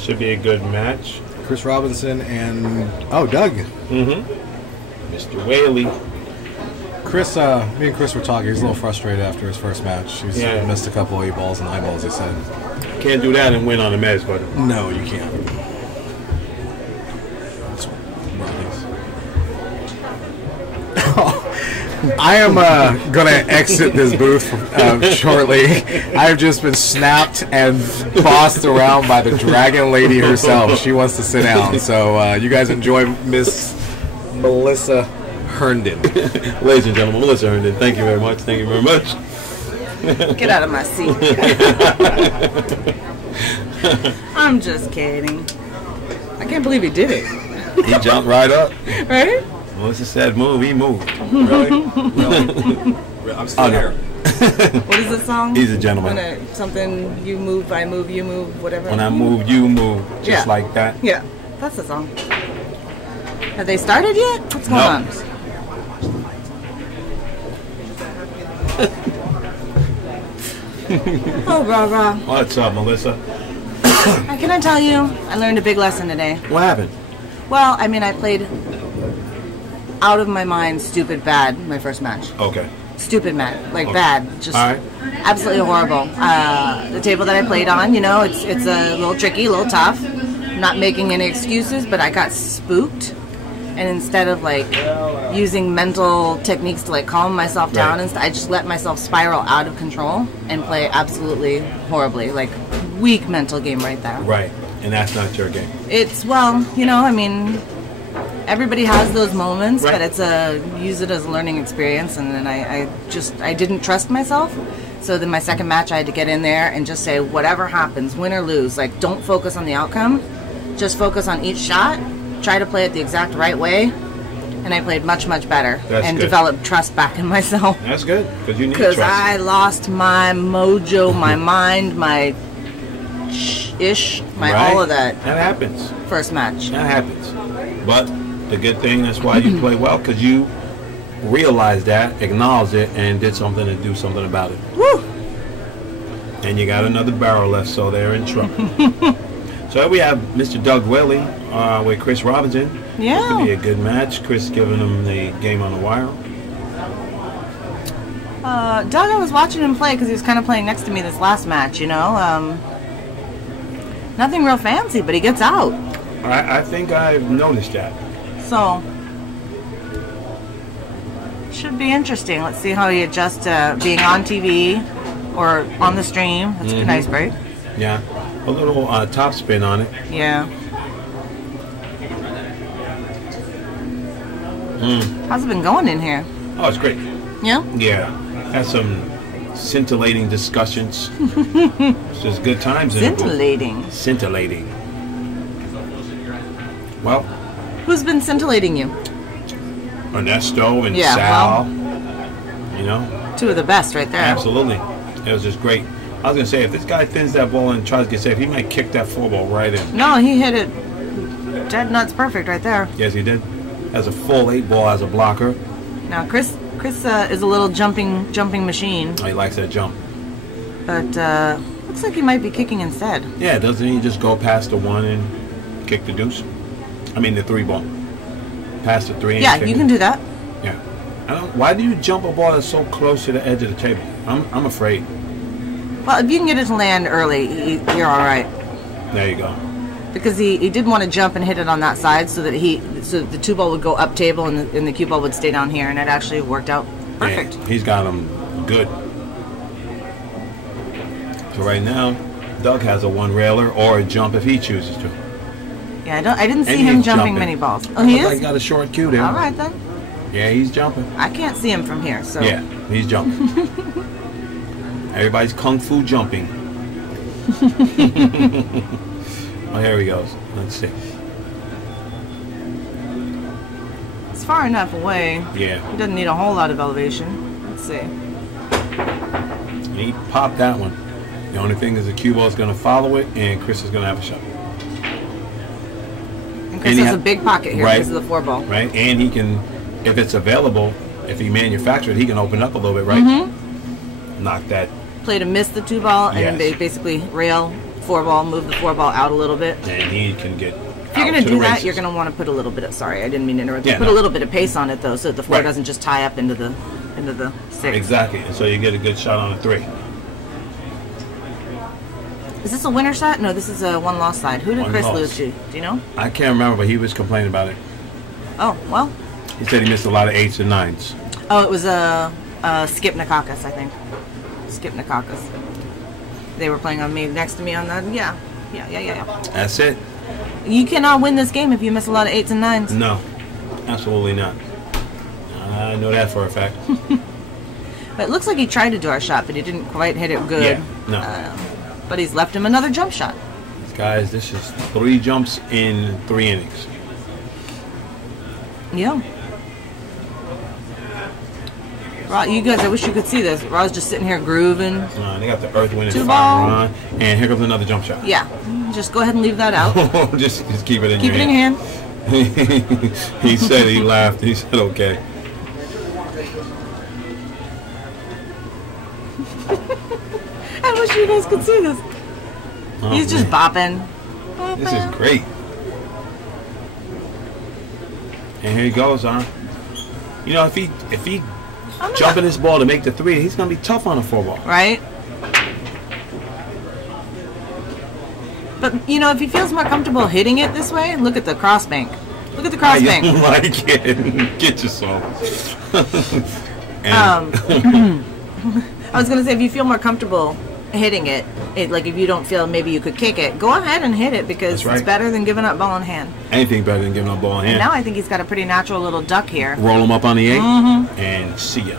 It should be a good match. Chris Robinson and Doug. Mr. Whaley. Chris, me and Chris were talking. He's a little frustrated after his first match. He's missed a couple of 8-balls and 9-balls, he said. Can't do that and win on the Mezz, buddy. No, you can't. I am going to exit this booth shortly. I've just been snapped and bossed around by the dragon lady herself. She wants to sit down. So you guys enjoy Miss Melissa Herndon. Ladies and gentlemen, Melissa Herndon, thank you very much. Thank you very much. Get out of my seat. I'm just kidding. I can't believe he did it. He jumped right up. Right? Melissa said move, he moved. Really? I'm still here. What is the song? He's a gentleman. Something, you move, I move, you move, whatever. When I move, you move. Just like that. Yeah, that's the song. Have they started yet? What's going on? Oh, rah. What's up, Melissa? Can I tell you, I learned a big lesson today. What happened? Well, I mean, I played out of my mind, stupid bad, my first match. Okay. Stupid mad, like bad, just absolutely horrible. The table that I played on, you know, it's a little tricky, a little tough. I'm not making any excuses, but I got spooked. And instead of like using mental techniques to like calm myself down, I just let myself spiral out of control and play absolutely horribly. Like weak mental game right there. Right, and that's not your game. It's, well, you know, I mean, everybody has those moments, but it's use it as a learning experience. And then I didn't trust myself. So then my second match, I had to get in there and just say, whatever happens, win or lose, like don't focus on the outcome, just focus on each shot. Try to play it the exact right way, and I played much, much better developed trust back in myself. That's good, because you need trust. Because I lost my mojo, my mind, my all of that. That happens. First match. That happens. But the good thing, that's why you play well, because you realized that, acknowledged it, and did something to do something about it. Woo! And you got another barrel left, so they're in trouble. So we have Mr. Doug Whaley with Chris Robinson. Yeah. It could be a good match. Chris giving him the game on the wire. Doug, I was watching him play because he was kind of playing next to me this last match, you know. Nothing real fancy, but he gets out. I think I've noticed that. So, should be interesting. Let's see how he adjusts to being on TV or on the stream. That's a nice break. Yeah. A little top spin on it. Yeah. How's it been going in here? Oh, it's great. Yeah? Yeah. Had some scintillating discussions. It's just good times. Scintillating? Scintillating. Well. Who's been scintillating you? Ernesto and Sal. Well, you know? two of the best right there. Absolutely. It was just great. I was going to say, if this guy thins that ball and tries to get safe, he might kick that 4-ball right in. No, he hit it dead nuts perfect right there. Yes, he did. Has a full 8-ball as a blocker. Now, Chris is a little jumping machine. Oh, he likes that jump. But looks like he might be kicking instead. Yeah, doesn't he just go past the 1 and kick the deuce? I mean the 3-ball. Past the 3 and yeah, you can do that. Yeah. Why do you jump a ball that's so close to the edge of the table? I'm afraid. Well, if you can get it to land early, you're all right. There you go. Because he did want to jump and hit it on that side so that the 2-ball would go up table and the cue ball would stay down here, and it actually worked out perfect. Yeah, he's got him good. So right now, Doug has a 1-railer or a jump if he chooses to. Yeah, I didn't see him jumping many balls. Oh, he is? He got a short cue there. All right then. Yeah, he's jumping. I can't see him from here, so. Yeah, he's jumping. Everybody's kung fu jumping. Oh, here he goes. Let's see. It's far enough away. Yeah. He doesn't need a whole lot of elevation. Let's see. He popped that one. The only thing is the cue ball is going to follow it, and Chris is going to have a shot. And Chris has a big pocket here because of the 4-ball. Right, and he can, if it's available, if he manufactured it, he can open up a little bit, right? Knock that. Play to miss the 2-ball and then basically rail four ball, move the four ball out a little bit. And he can get. If you're going to do that, you're going to want to put a little bit of, sorry, I didn't mean to interrupt. Put a little bit of pace on it, though, so that the four doesn't just tie up into the six. Exactly, and so you get a good shot on a 3. Is this a winner shot? No, this is a one-loss side. Who did Chris lose to? Do you know? I can't remember, but he was complaining about it. Oh, well. He said he missed a lot of 8s and 9s. Oh, it was Skip Nikakis, I think. Skip Nikakis. They were playing on me, next to me on that. Yeah. That's it. You cannot win this game if you miss a lot of 8s and 9s. No, absolutely not. I know that for a fact. But it looks like he tried to do our shot, but he didn't quite hit it good. Yeah, no. But he's left him another jump shot. Guys, this is 3 jumps in 3 innings. Yeah. You guys, I wish you could see this. Rod's just sitting here grooving. They got the Earth Wind and 2 Fire on, and here comes another jump shot. Yeah, just go ahead and leave that out. just keep it in keep your hand. Keep it in your hand. He said, he laughed. He said, okay. I wish you guys could see this. Oh, he's just bopping. This is great. And here he goes, huh? You know, if he jumping this ball to make the 3, he's gonna be tough on a 4 ball. Right. But you know, if he feels more comfortable hitting it this way, look at the cross bank. Look at the cross bank. I like it. Get yourself. I was gonna say, if you feel more comfortable hitting it, like if you don't feel maybe you could kick it, go ahead and hit it, because it's better than giving up ball in hand. Anything better than giving up ball in hand. And now I think he's got a pretty natural little duck here. Roll him up on the 8 and see ya.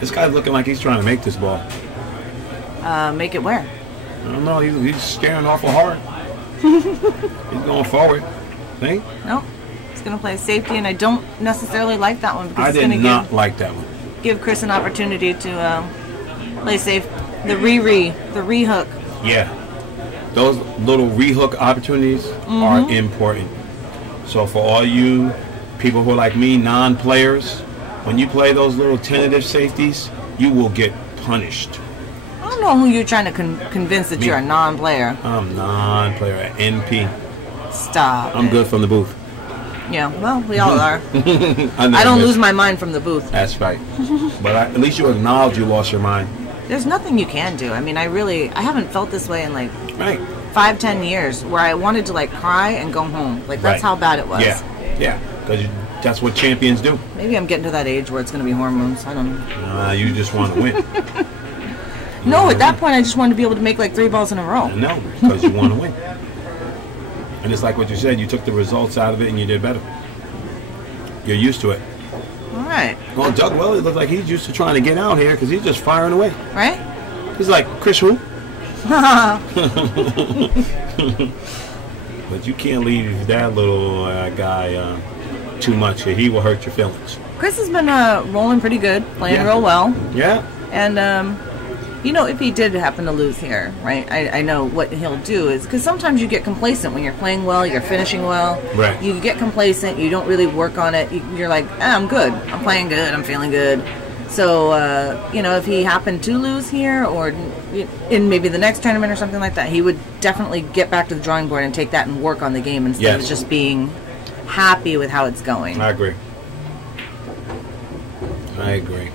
This guy's looking like he's trying to make this ball. Make it where? I don't know. He's staring awful hard. He's going forward. See? Nope. He's going to play safety, and I don't necessarily like that one, because I did not like that one. Give Chris an opportunity to play safe. The re-hook. Yeah. Those little re-hook opportunities are important. So for all you people who are like me, non-players, when you play those little tentative safeties, you will get punished. I don't know who you're trying to convince that you're a non-player. I'm non-player at NP. Stop. I'm good from the booth. Yeah, well, we all are. I don't lose my mind from the booth. That's right. But at least you acknowledge you lost your mind. There's nothing you can do. I mean, I haven't felt this way in like right. 5-10 years, where I wanted to like cry and go home. Like that's how bad it was. Yeah, because that's what champions do. Maybe I'm getting to that age where it's going to be hormones. I don't know. You just want to win. No, at that point I just wanted to be able to make like 3 balls in a row. No, because you want to win. And it's like what you said, you took the results out of it and you did better. You're used to it. All right. Well, Doug Whaley looks like he's used to trying to get out here because he's just firing away. Right? He's like, Chris who? But you can't leave that little guy too much here. He will hurt your feelings. Chris has been rolling pretty good, playing real well. Yeah. And, you know, if he did happen to lose here, right, I know what he'll do is, because sometimes you get complacent when you're playing well, you're finishing well. Right. You get complacent, you don't really work on it. You're like, I'm good. I'm playing good. I'm feeling good. So, you know, if he happened to lose here or in maybe the next tournament or something like that, he would definitely get back to the drawing board and take that and work on the game instead of just being happy with how it's going. I agree. I agree.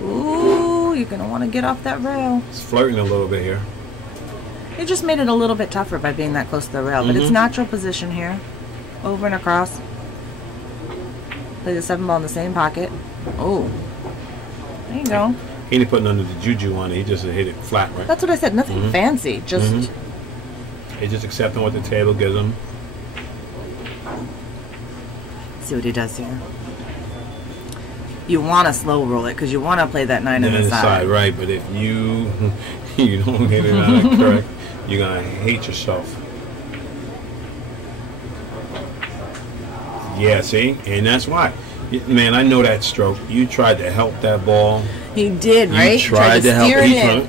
Ooh, you're going to want to get off that rail. It's flirting a little bit here. It just made it a little bit tougher by being that close to the rail, but it's natural position here. Over and across. Play the 7 ball in the same pocket. Oh. There you go. He didn't put none of the juju on it. He just hit it flat, right? That's what I said. Nothing fancy. Just... He's just accepting what the table gives him. See what he does here. You want to slow roll it because you want to play that 9 on the side. Right, but if you don't hit it out correct, you're going to hate yourself. Yeah, see? And that's why. Man, I know that stroke. You tried to help that ball. He did, right? You tried to help it.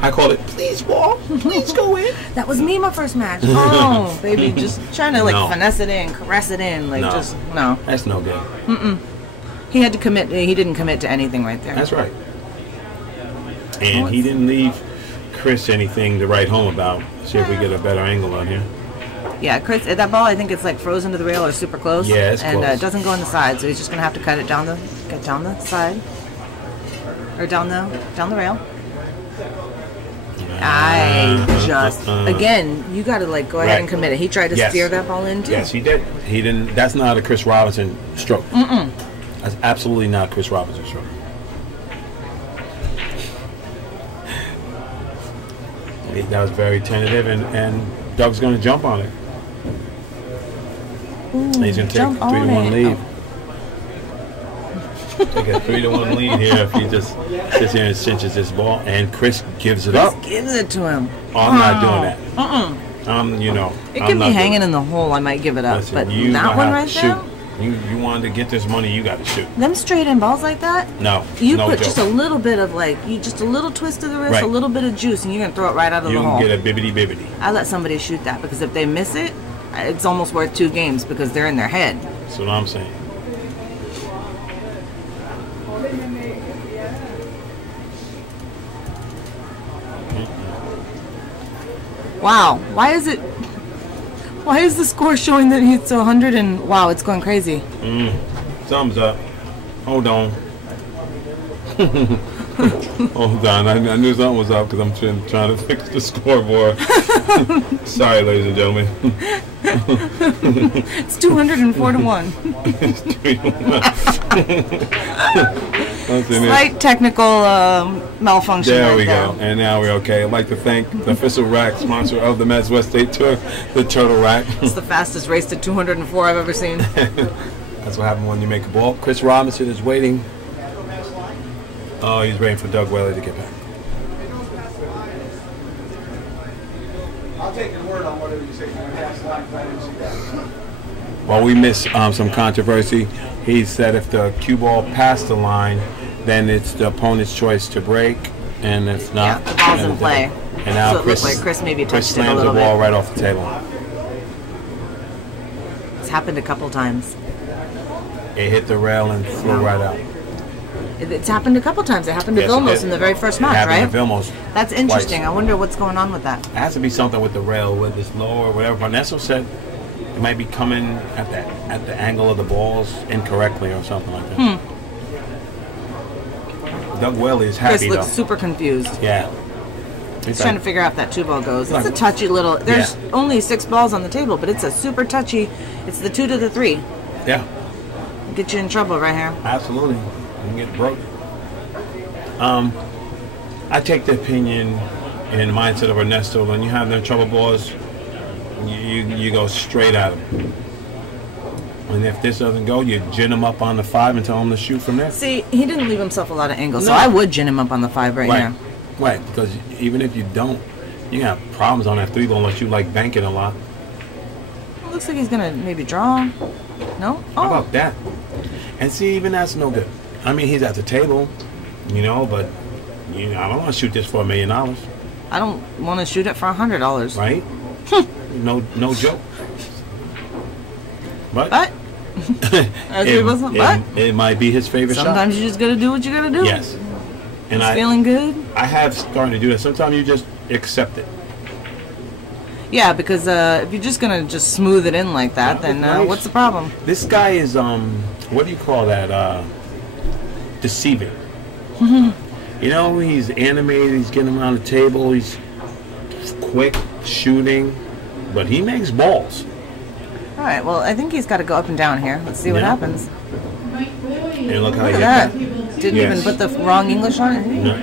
I called it, please, ball. Please go in. That was me my first match. Oh, baby, just trying to, like, finesse it in, caress it in. Like, just, no. That's no good. He had to commit. He didn't commit to anything right there. That's right. And he didn't leave Chris anything to write home about. See if we get a better angle on here. Yeah, Chris, that ball, I think it's like frozen to the rail or super close. Yeah, it's and close. It doesn't go on the side, so he's just gonna have to cut it down the side or down the rail. Again, you got to like go ahead and commit it. He tried to steer that ball in too. Yes, he did. He didn't. That's not a Chris Robinson stroke. That's absolutely not Chris Robinson stroke. That was very tentative, and Doug's going to jump on it. He's going to take a 3-1 lead. Take a 3-1 lead here if he just sits here and cinches this ball, and Chris gives it up. Gives it to him. Oh, I'm not doing that. It could be hanging in the hole. I might give it up, but that one right there. You wanted to get this money, you got to shoot. Them straight in balls like that. No, you no put joke. just a little bit of just a little twist of the wrist, a little bit of juice, and you're gonna throw it right out of the hole. You can get a bibbity. I let somebody shoot that because if they miss it, it's almost worth 2 games because they're in their head. That's what I'm saying. Wow, why is the score showing that it's 100 and wow, it's going crazy. Thumbs up. Hold on. Hold on. I knew something was up because I'm trying to fix the scoreboard. Sorry, ladies and gentlemen. It's 204-1. Slight technical malfunction. There we go. And now we're okay. I'd like to thank the official rack sponsor of the Mezz West State Tour, the Turtle Rack. It's the fastest race to 204 I've ever seen. That's what happens when you make a ball. Chris Robinson is waiting. Oh, he's waiting for Doug Whaley to get back. I'll take your word on whatever you say. Well, we missed some controversy. He said if the cue ball passed the line, then it's the opponent's choice to break, and if not, the ball's in play. And now so Chris maybe touched it a slams little the ball bit. right off the table. It's happened a couple times. It hit the rail and flew right out. It's happened a couple times. It happened to Vilmos in the very first match, right? It happened to Vilmos. That's interesting. Twice. I wonder what's going on with that. It has to be something with the rail, whether it's low or whatever. Vanessa said it might be coming at the angle of the balls incorrectly or something like that. Doug Whaley is happy, Chris looks super confused. Yeah. He's trying to figure out if that 2-ball goes. It's a touchy little... There's only 6 balls on the table, but it's a super touchy... It's the 2 to the 3. Yeah. Get you in trouble right here. Absolutely. You can get broke. I take the opinion and mindset of Ernesto. When you have them trouble balls, you go straight at them. And if this doesn't go, you gin him up on the 5 and tell him to shoot from there. See, he didn't leave himself a lot of angles, so I would gin him up on the 5 right now. Right, because even if you don't, you have problems on that 3-ball unless you like banking a lot. It looks like he's going to maybe draw. No? Oh. How about that? And see, even that's no good. I mean, he's at the table, but I don't want to shoot this for $1 million. I don't want to shoot it for $100. Right? No joke. But it might be his favorite shot. Sometimes you just got to do what you got to do. Yes. And he's feeling good. I have started to do that. Sometimes you just accept it. Yeah, because if you're just going to just smooth it in like that, then what's the problem? This guy is, what do you call that? Deceiving. He's animated, he's getting around the table, he's quick shooting, but he makes balls. All right, well, I think he's got to go up and down here. Let's see what happens. And look how he hit that. Didn't even put the wrong English on it. No,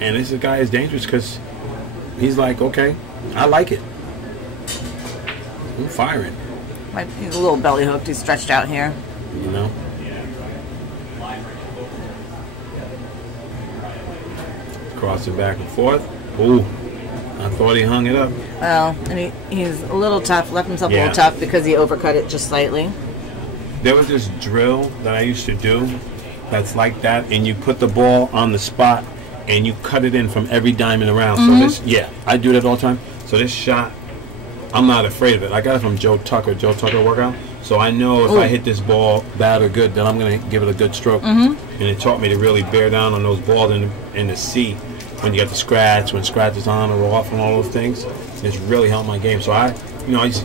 and this guy is dangerous because he's like, okay, I like it. I'm firing. He's a little belly hooked. He's stretched out here. Crossing back and forth. Ooh, I thought he hung it up. Well, and he's a little tough. Left himself a little tough because he overcut it just slightly. There was this drill that I used to do that's like that, and you put the ball on the spot and you cut it in from every diamond around. So I do that all the time. So this shot, I'm not afraid of it. I got it from Joe Tucker workout. So I know if I hit this ball bad or good, then I'm going to give it a good stroke. And it taught me to really bear down on those balls and to see when you get the scratch, when scratch is on or off and all those things, it's really helped my game. So I used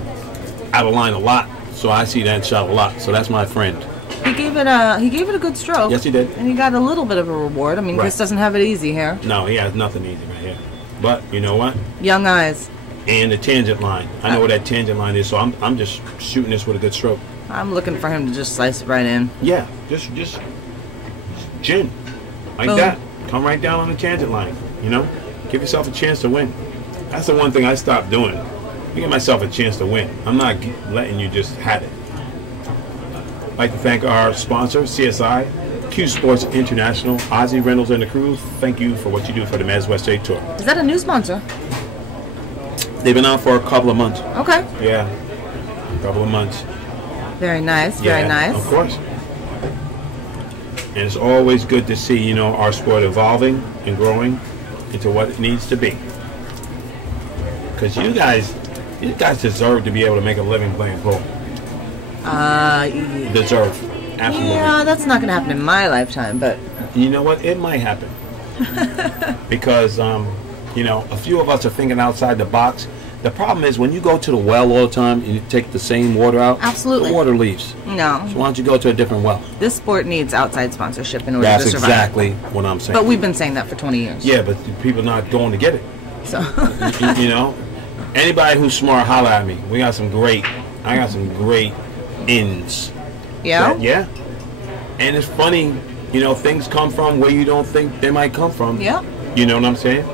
out of line a lot, so I see that shot a lot. So that's my friend. He gave it a good stroke. Yes, he did. And he got a little bit of a reward. I mean, Chris doesn't have it easy here. No, he has nothing easy right here. But you know what? Young eyes. And the tangent line. I know where that tangent line is, so I'm just shooting this with a good stroke. I'm looking for him to just slice it right in. Yeah, just chin. Like Boom. that. Come right down on the tangent line. You know? Give yourself a chance to win. That's the one thing I stopped doing. I give myself a chance to win. I'm not letting you just have it. I'd like to thank our sponsor, CSI CueSports International, Ozzy Reynolds and the crew. Thank you for what you do for the MWST Tour. Is that a new sponsor? They've been out for a couple of months. Okay. Yeah, a couple of months. Very nice. Very nice. Of course. And it's always good to see, our sport evolving and growing into what it needs to be. Because you guys deserve to be able to make a living playing pool. Deserve. Absolutely. Yeah, that's not going to happen in my lifetime, but... You know what? It might happen. Because, a few of us are thinking outside the box. The problem is when you go to the well all the time and you take the same water out, absolutely, the water leaves. No. So why don't you go to a different well? This sport needs outside sponsorship in order That's to survive. That's exactly what I'm saying. But we've been saying that for 20 years. Yeah, but people are not going to get it. So anybody who's smart, holler at me. I got some great ins. Yeah? Yeah. And it's funny, things come from where you don't think they might come from. Yeah. You know what I'm saying?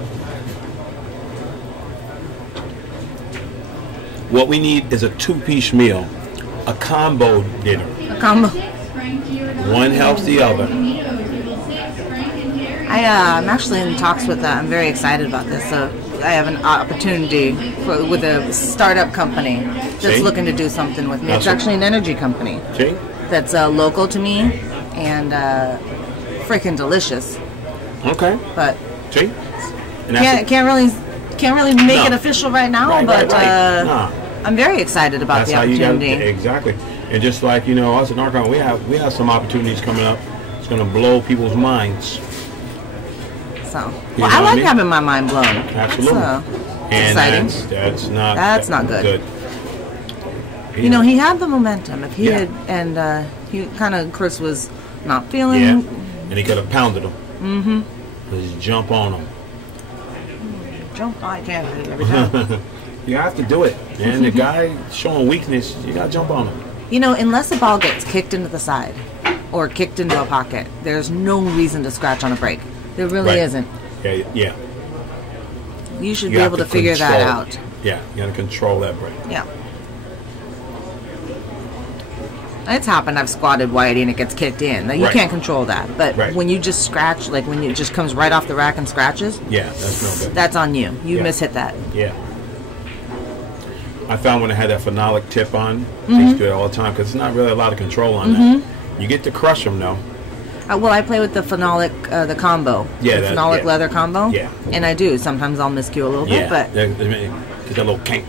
What we need is a two-piece meal, a combo dinner. A combo. One helps the other. I'm actually in talks with that. I'm very excited about this. So I have an opportunity with a startup company that's looking to do something with me. It's actually an energy company that's local to me and freaking delicious. Okay. But and can't really make it official right now, but I'm very excited about the opportunity. Exactly. And just like, us in Arkansas, we have some opportunities coming up. It's going to blow people's minds. So, I like having my mind blown. Absolutely. Exciting. That's not good. He had the momentum. If he had, and he kind of, Chris was not feeling. Yeah. And he could have pounded him. Mm-hmm. Just jump on him. I can't do it every time. You have to do it. And the guy showing weakness, you got to jump on him. Unless the ball gets kicked into the side or kicked into a pocket, there's no reason to scratch on a break. There really isn't. Yeah. You should be able to figure that out. Yeah, you got to control that break. Yeah. It's happened. I've squatted Whaley and it gets kicked in. Now, you can't control that. But when you just scratch, like when it just comes right off the rack and scratches, that's no good. That's on you. You mishit that. Yeah. I found when I had that phenolic tip on, I used to do it all the time because there's not really a lot of control on that. You get to crush them though. Well, I play with the phenolic, the combo. Yeah, the phenolic leather combo. Yeah. And I do. Sometimes I'll miscue a little bit, but... Get that little kink.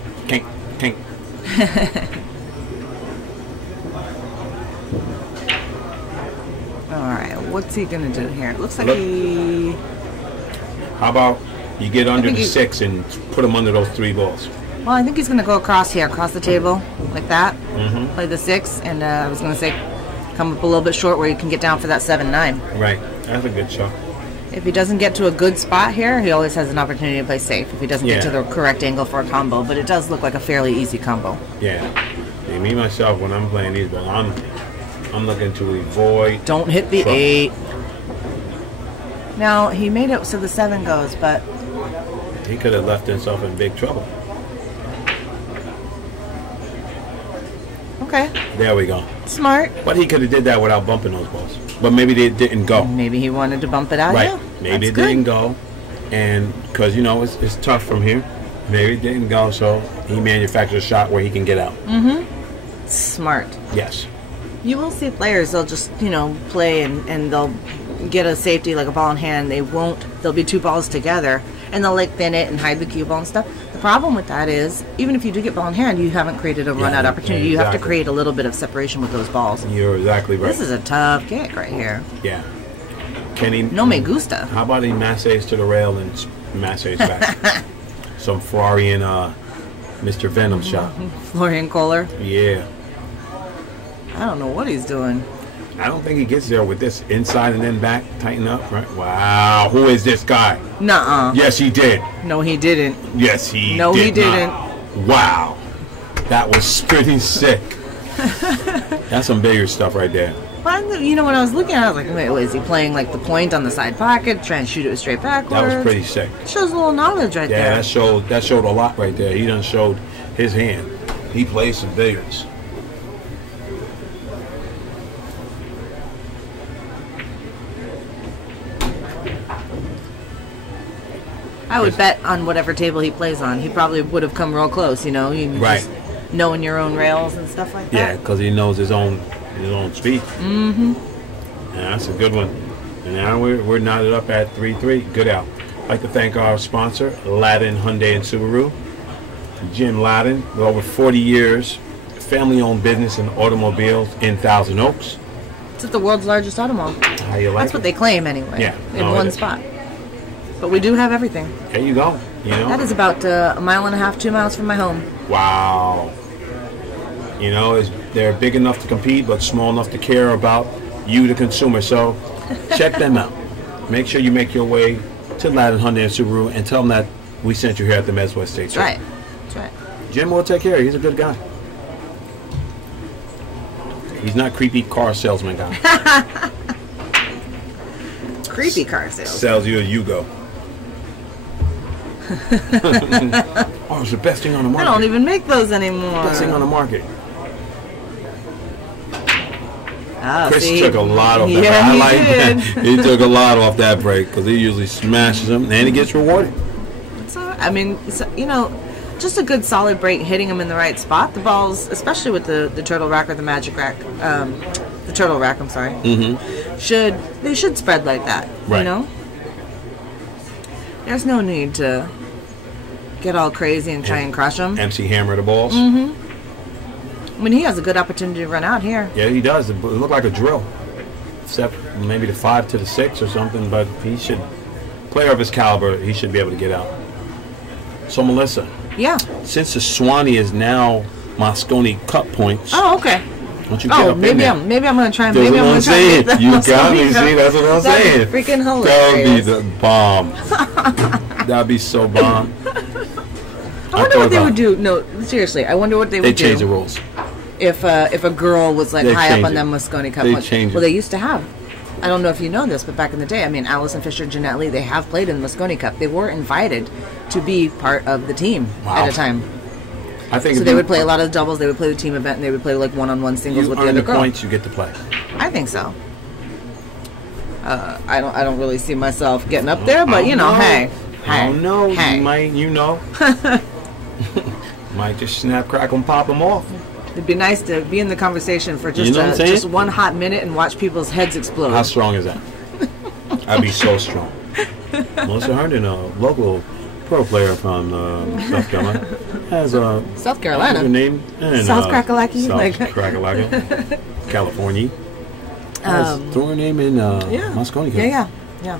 Alright, what's he going to do here? It looks like he... How about you get under the 6 and put him under those 3 balls? Well, I think he's going to go across here, across the table, like that. Play the 6, and I was going to say come up a little bit short where you can get down for that 7-9. Right, that's a good shot. If he doesn't get to a good spot here, he always has an opportunity to play safe if he doesn't get to the correct angle for a combo, but it does look like a fairly easy combo. Yeah. Me, myself, when I'm playing these balls, I'm looking to avoid... Don't hit the 8. Now, he made it so the 7 goes, but... He could have left himself in big trouble. Okay. There we go. Smart. But he could have did that without bumping those balls. But maybe they didn't go. Maybe he wanted to bump it out. Right. Yeah, maybe it didn't go. And because, it's tough from here. Maybe it didn't go, so he manufactured a shot where he can get out. Smart. Yes. You will see players, they'll just, play and they'll get a safety, like a ball in hand. There'll be 2 balls together, and they'll thin it and hide the cue ball and stuff. The problem with that is, even if you do get ball in hand, you haven't created a run-out opportunity. Exactly. You have to create a little bit of separation with those balls. You're exactly right. This is a tough kick right here. Yeah. Can he? No me gusta. How about he massages to the rail and massages back? Some Ferrari and Mr. Venom shot. Florian Kohler. Yeah. I don't know what he's doing. I don't think he gets there with this inside and then back, tighten up, right? Wow, who is this guy? Nuh-uh. Yes, he did. No, he didn't. Yes, he No, did he didn't. not. Wow. That was pretty sick. That's some bigger stuff right there. But, you know, when I was looking at it, I was like, wait, is he playing like the point on the side pocket, trying to shoot it straight backwards? That was pretty sick. Shows a little knowledge right there. Yeah, that showed a lot right there. He done showed his hand. He plays some billiards. I would bet on whatever table he plays on, he probably would have come real close, you know? You Right. Just knowing your own rails and stuff like Yeah, that. because he knows his own speed. Mm-hmm. Yeah, that's a good one. And now we're knotted up at 3-3. Good out. I'd like to thank our sponsor, Ladin Hyundai and Subaru. Jim Ladin, with over 40 years, family-owned business in automobiles in Thousand Oaks. It's at the world's largest auto mall. How you like That's what they claim anyway. Yeah. In No, it one is. spot. But we do have everything. There you go. You know. That is about a mile and a half, 2 miles from my home. Wow. You know, they're big enough to compete, but small enough to care about you, the consumer. So check them out. Make sure you make your way to Ladin Hyundai and Subaru and tell them that we sent you here at the Mezz West State. That's right. That's right. Jim will take care of you. He's a good guy. He's not creepy car salesman guy. Creepy car sales. Sells you a Yugo. Oh, it's the best thing on the I market. don't even make those anymore. Best thing on the market. Oh, Chris see? took a lot off that. Yeah, I he like did. that. He took a lot off that break because he usually smashes them and he gets rewarded. So, I mean, so, you know, just a good solid break, hitting them in the right spot. The balls, especially with the turtle rack or the magic rack, the turtle rack, I'm sorry, they should spread like that, Right. you know? There's no need to get all crazy and try and crush them. MC hammer the balls. I mean, he has a good opportunity to run out here. Yeah, he does. It looked like a drill. Except maybe the 5 to the 6 or something, but he should, player of his caliber, he should be able to get out. So, Melissa, Yeah. since the Swanee is now Moscone Cup points, Oh, okay. don't you get Oh, up in maybe there? I'm gonna try. That's Maybe what I'm I'm gonna try. saying. to You got me. See, that's what I'm saying. That'd be freaking That would be hilarious. the bomb. That'd be so bomb. I wonder what they thought would do. No, seriously, I wonder what they They would changed the do rules. if a girl was like They high up changed on it. them Moscone Cup. They ones. changed Well, it. they used to have. I don't know if you know this, but back in the day, I mean, Allison Fisher, Jeanette Lee, they have played in the Moscone Cup. They were invited to be part of the team Wow. at a time. I think So if they you- would play a lot of doubles. They would play the team event, and they would play like one-on-one singles You with the earn other the girl. points, you get to play. I think so. I don't really see myself getting up there, but you know, hey, I don't know. hey. You know. Might just snap, crackle, and pop them off. It'd be nice to be in the conversation for just You know what I'm saying? just one hot minute and watch people's heads explode. How strong is that? I'd be so strong. Melissa Herndon, a local pro player from South Carolina, has a South Carolina. good name. And, South Crackalacky, South like- Crackalacky, California. Has throw her name in Moscone Cup. Yeah.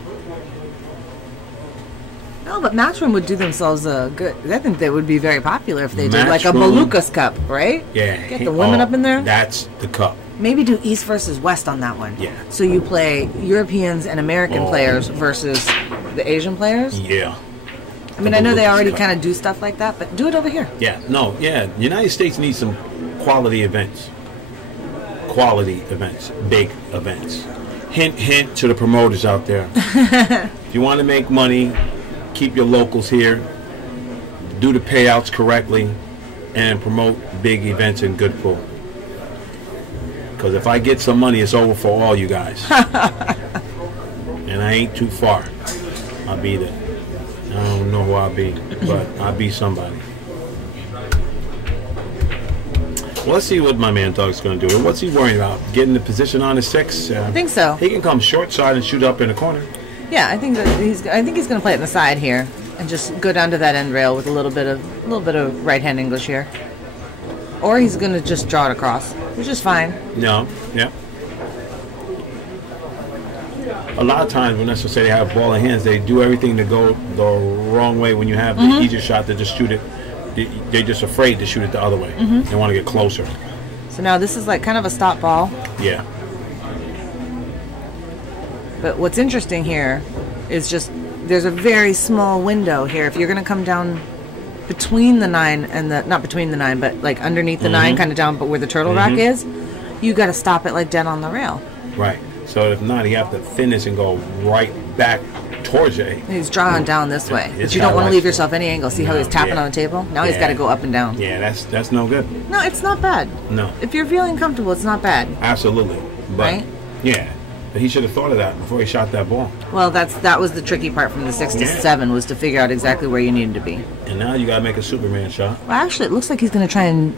No, but Matchroom would do themselves a good. I think they would be very popular if they did like a Matchroom. Belucas Cup, right? Yeah. Get the women up in there. That's the cup. Maybe do East versus West on that one. Yeah. So you play Europeans and American Oh. players versus the Asian players. Yeah. I mean, I know they Belucas already Cup. kind of do stuff like that, but do it over here. Yeah. No. Yeah. The United States needs some quality events. Quality events. Big events. Hint, hint to the promoters out there. If you want to make money, keep your locals here. Do the payouts correctly, and promote big events in good pool. Because if I get some money, it's over for all you guys. And I ain't too far. I'll be there. I don't know who I'll be, but I'll be somebody. Well, let's see what my man Doug's going to do. What's he worrying about? Getting the position on the 6? I think so. He can come short side and shoot up in the corner. Yeah, I think he's going to play it in the side here and just go down to that end rail with a little bit of right hand English here, or he's going to just draw it across, which is fine. No, yeah. a lot of times when let's just say they have ball in hands, they do everything to go the wrong way. When you have the easier shot to just shoot it, they're just afraid to shoot it the other way. They want to get closer. So now this is like kind of a stop ball. Yeah. But what's interesting here is just there's a very small window here. If you're going to come down between the 9 and the, not between the 9, but like underneath the 9, kind of down, but where the turtle rock is, you got to stop it like dead on the rail. Right. So if not, you have to thin this and go right back towards you. He's drawing down this way, but you don't want to leave yourself any angle. See how he's tapping on the table? Now he's got to go up and down. Yeah, that's no good. No, it's not bad. No. If you're feeling comfortable, it's not bad. Absolutely. But, right? Yeah. But he should have thought of that before he shot that ball. Well, that was the tricky part from the 6 to 7 was to figure out exactly where you needed to be. And now you got to make a Superman shot. Well, actually, it looks like he's going to try and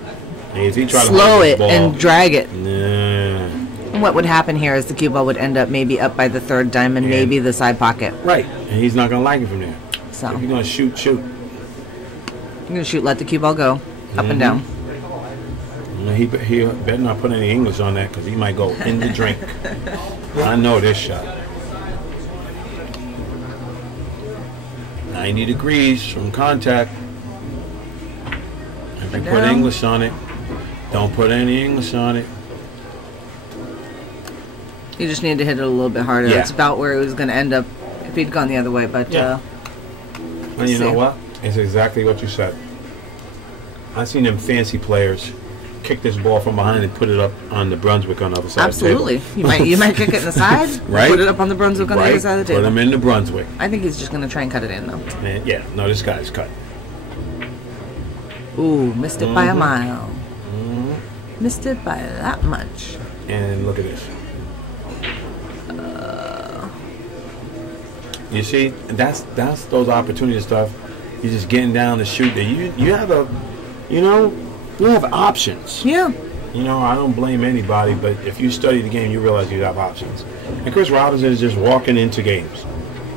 slow it and drag it. Yeah. And what would happen here is the cue ball would end up maybe up by the 3rd diamond, maybe the side pocket. Right. And he's not going to like it from there. So if you're going to shoot. You're going to shoot, let the cue ball go up and down. He better not put any English on that because he might go in the drink. I know this shot. 90 degrees from contact. If you put English on it, don't put any English on it. You just need to hit it a little bit harder. It's about where it was going to end up if he'd gone the other way. But and you know what? It's exactly what you said. I've seen them fancy players kick this ball from behind and put it up on the Brunswick on the other side Absolutely. of the table. You might kick it in the side, right? Put it up on the Brunswick on the other side of the table. Put him in the Brunswick. I think he's just going to try and cut it in, though. And no, this guy's cut. Ooh, missed it by a mile. Missed it by that much. And look at this. You see, that's those opportunity stuff. You're just getting down to shoot. You have options. Yeah. I don't blame anybody, but if you study the game, you realize you have options. And Chris Robinson is just walking into games.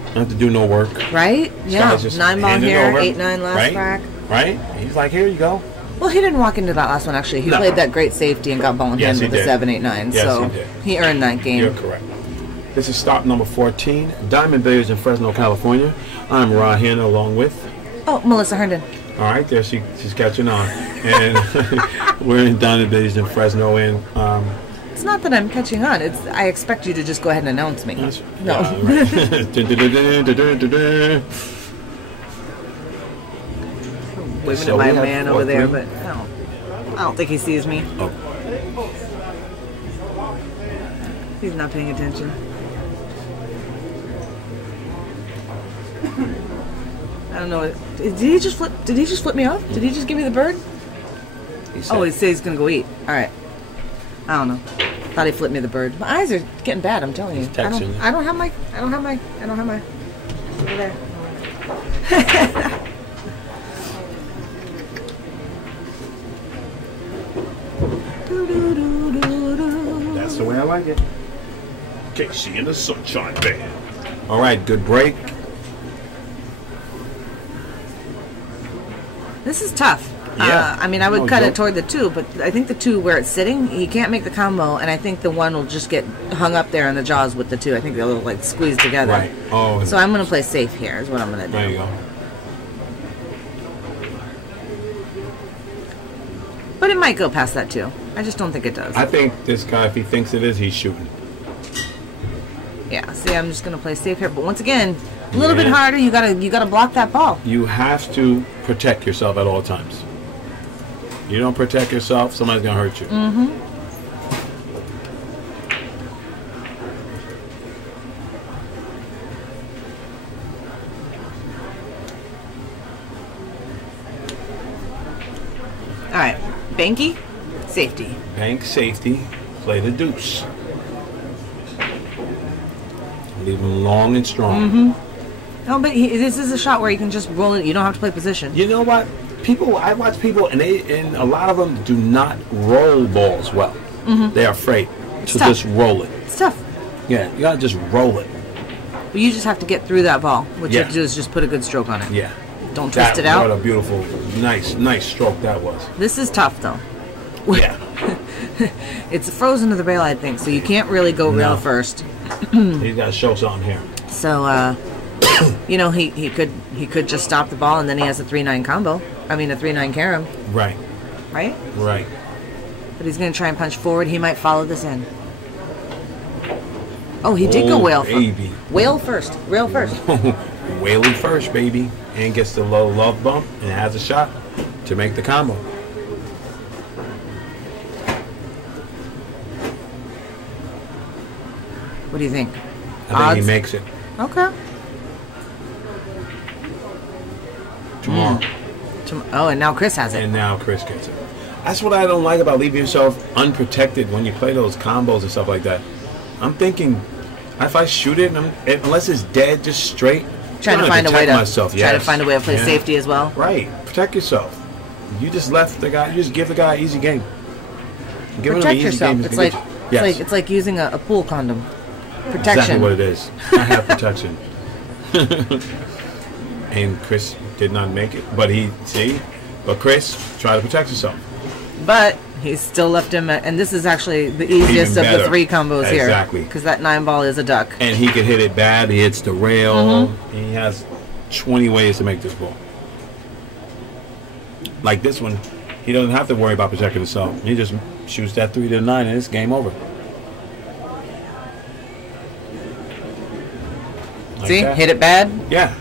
Don't have to do no work. Right? Yeah. 9 ball here, 8-9 last rack. Right? He's like, here you go. Well, he didn't walk into that last one, actually. He played that great safety and got ball in hand with the 7-8-9. Yes, so he did. He earned that game. You're correct. This is stop number 14, Diamond Billiards in Fresno, California. I'm Ra Hanna along with... Oh, Melissa Herndon. All right, there she's catching on. And we're in Diamond Billiards in Fresno. And it's not that I'm catching on. It's I expect you to just go ahead and announce me. No. Right. Waving at my man over there, but I don't think he sees me. Oh. He's not paying attention. I don't know. Did he just flip me off? Did he just give me the bird? He said he's gonna go eat. All right. I don't know. Thought he flipped me the bird. My eyes are getting bad. I'm telling you. I don't have my. Over there. That's the way I like it. Casey and the Sunshine Band. All right, good break. This is tough. Yeah. I mean, I would cut it toward the 2, but I think the 2 where it's sitting, he can't make the combo, and I think the 1 will just get hung up there in the jaws with the 2. I think they'll like squeeze together. Right. Oh. So I'm going to play safe here. Is what I'm going to do. There you go. But it might go past that too. I just don't think it does. I think this guy, if he thinks it is, he's shooting. Yeah. See, I'm just going to play safe here, but once again, a little bit harder. You gotta block that ball. You have to protect yourself at all times. You don't protect yourself, somebody's gonna hurt you. All right, banky, safety. Bank, safety, play the deuce. Leave him long and strong. No, but this is a shot where you can just roll it. You don't have to play position. You know what? I watch people, and a lot of them do not roll balls well. They're afraid to just roll it. It's tough. Yeah, you gotta just roll it. But you just have to get through that ball. What you have to do is just put a good stroke on it. Yeah. Don't twist it out. What a beautiful, nice stroke that was. This is tough, though. Yeah. It's frozen to the rail, I think, so you can't really go rail first. He's got to show something here. So, you know, he could just stop the ball, and then he has a 3-9 combo. I mean, a 3-9 carom. Right. Right? Right. But he's going to try and punch forward. He might follow this in. Oh, he did go whale first. Whale first. Rail first. Whaley first, baby. And gets the low love bump and has a shot to make the combo. What do you think? I think he makes it. Okay. Tomorrow. Oh, and now Chris has it. And now Chris gets it. That's what I don't like about leaving yourself unprotected when you play those combos and stuff like that. I'm thinking, if I shoot it, unless it's dead, just straight, Trying to find a way to myself. try to find a way to play safety as well. Right. Protect yourself. You just left the guy. You just give the guy an easy game. Give Protect yourself. It's like using a pool condom. Protection. Exactly what it is. I have protection. And Chris did not make it, but Chris tried to protect himself. But he still left him, and this is actually the easiest of the 3 combos here. Exactly. Because that 9 ball is a duck. And he could hit it bad. He hits the rail. He has 20 ways to make this ball. Like this one, he doesn't have to worry about protecting himself. He just shoots that 3 to 9, and it's game over. Like See? that. Hit it bad. Yeah.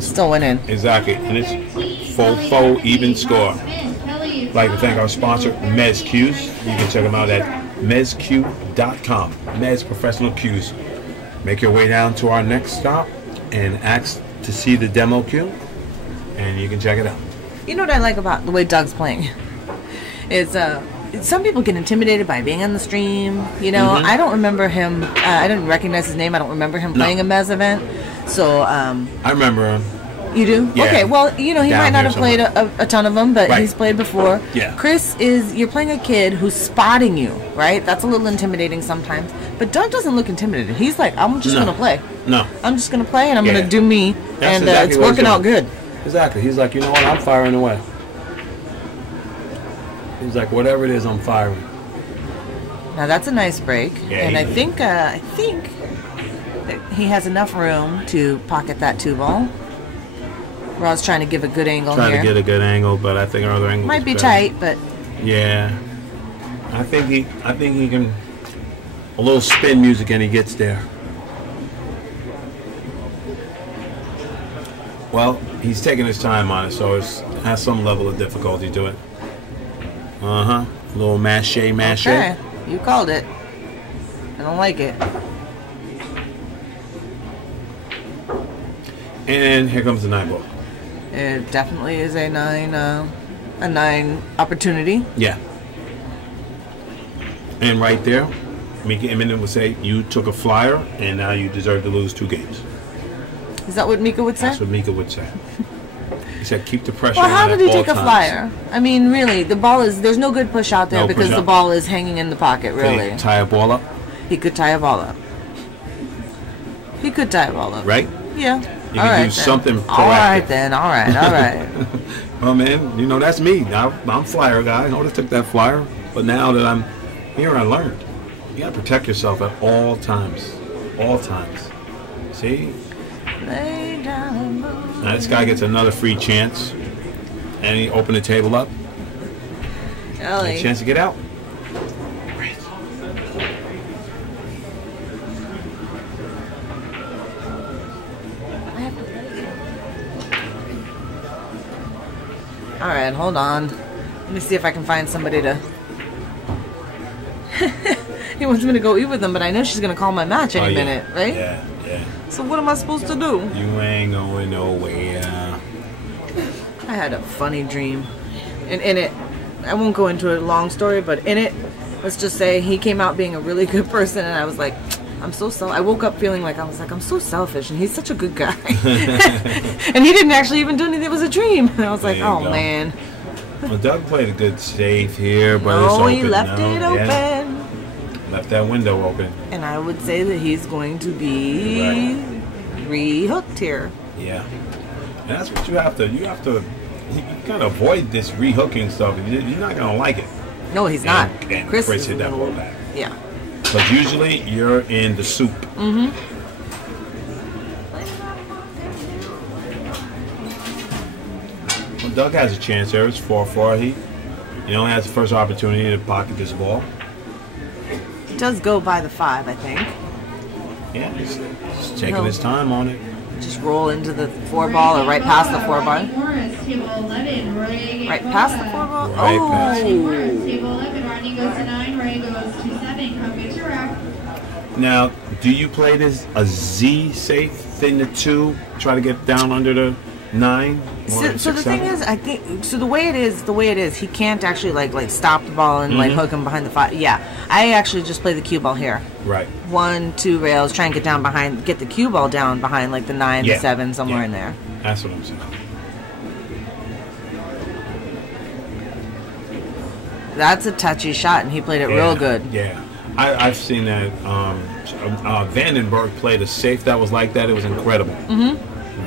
Still went in. Exactly. And it's full even score. I'd like to thank our sponsor, Mezz Cues. You can check them out at mezzq.com. Mezz Professional Cues. Make your way down to our next stop and ask to see the demo cue, and you can check it out. You know what I like about the way Doug's playing? Is some people get intimidated by being on the stream. You know, I don't remember him. I didn't recognize his name. I don't remember him playing a Mezz event. So I remember him. You do? Yeah. Okay, well, you know, he might not have played a ton of them, but he's played before. Yeah. Chris you're playing a kid who's spotting you, right? That's a little intimidating sometimes. But Doug doesn't look intimidated. He's like, I'm just going to play. No. I'm just going to play, and I'm going to do me, That's and exactly it's what working he's out good. Exactly. He's like, you know what? I'm firing away. He's like, whatever it is, I'm firing. Now, that's a nice break. Yeah, and I think that he has enough room to pocket that 2 ball. Rod's trying to give a good angle here. Trying to get a good angle, but I think our other angle might be tight, but yeah, I think he can. A little spin music, and he gets there. Well, he's taking his time on it, so it has some level of difficulty to it. A little mache. Okay, you called it. I don't like it. And here comes the 9 ball. It definitely is a 9 opportunity. Yeah. And right there, Mika Immonen would say, you took a flyer, and now you deserve to lose 2 games. Is that what Mika would say? That's what Mika would say. He said, keep the pressure well, how on did he take a flyer? I mean, really, the ball is, there's no good push out there because the ball is hanging in the pocket, really. Could he tie a ball up? He could tie a ball up. He could tie a ball up. Right? Yeah. You can do something proactive. All right, then. All right. Well, man, you know, that's me. I'm flyer guy. I would have took that flyer. But now that I'm here, I learned. You got to protect yourself at all times. All times. See? Lay down and move. Now this guy gets another free chance. And he opened the table up. Ellie. A chance to get out. All right, hold on. Let me see if I can find somebody to... He wants me to go eat with him, but I know she's going to call my match any minute, right? Yeah. So what am I supposed to do? You ain't going nowhere. I had a funny dream. And in it, I won't go into a long story, but in it, let's just say he came out being a really good person, and I was like, I woke up feeling like I'm so selfish, and he's such a good guy. And he didn't actually even do anything. It was a dream. And I was like, oh, man. Well, Doug played a good save here, but it's no, open. He left it open. Yeah. Left that window open. And I would say that he's going to be re-hooked here. Yeah. And that's what you have to kind of avoid this re-hooking stuff. You're not going to like it. No, he's not. And Chris hit that ball back. Yeah. But usually you're in the soup. Mm-hmm. Well, Doug has a chance there. It's 4-4. He only has the first opportunity to pocket this ball. It does go by the 5, I think. Yeah, he's taking his time on it. Just roll into the 4 ball or right past the 4 ball. Right past the 4 ball? Right past. Now, do you play this a Z safe thing to 2? Try to get down under the 9? So the thing is, I think so. The way it is, he can't actually like stop the ball and like hook him behind the 5. Yeah, I actually just play the cue ball here. Right. 1, 2 rails, try and get down behind, get the cue ball down behind like the 9, the 7, somewhere in there. That's what I'm saying. That's a touchy shot, and he played it real good. Yeah, I've seen that. Vandenberg played a safe that was like that. It was incredible.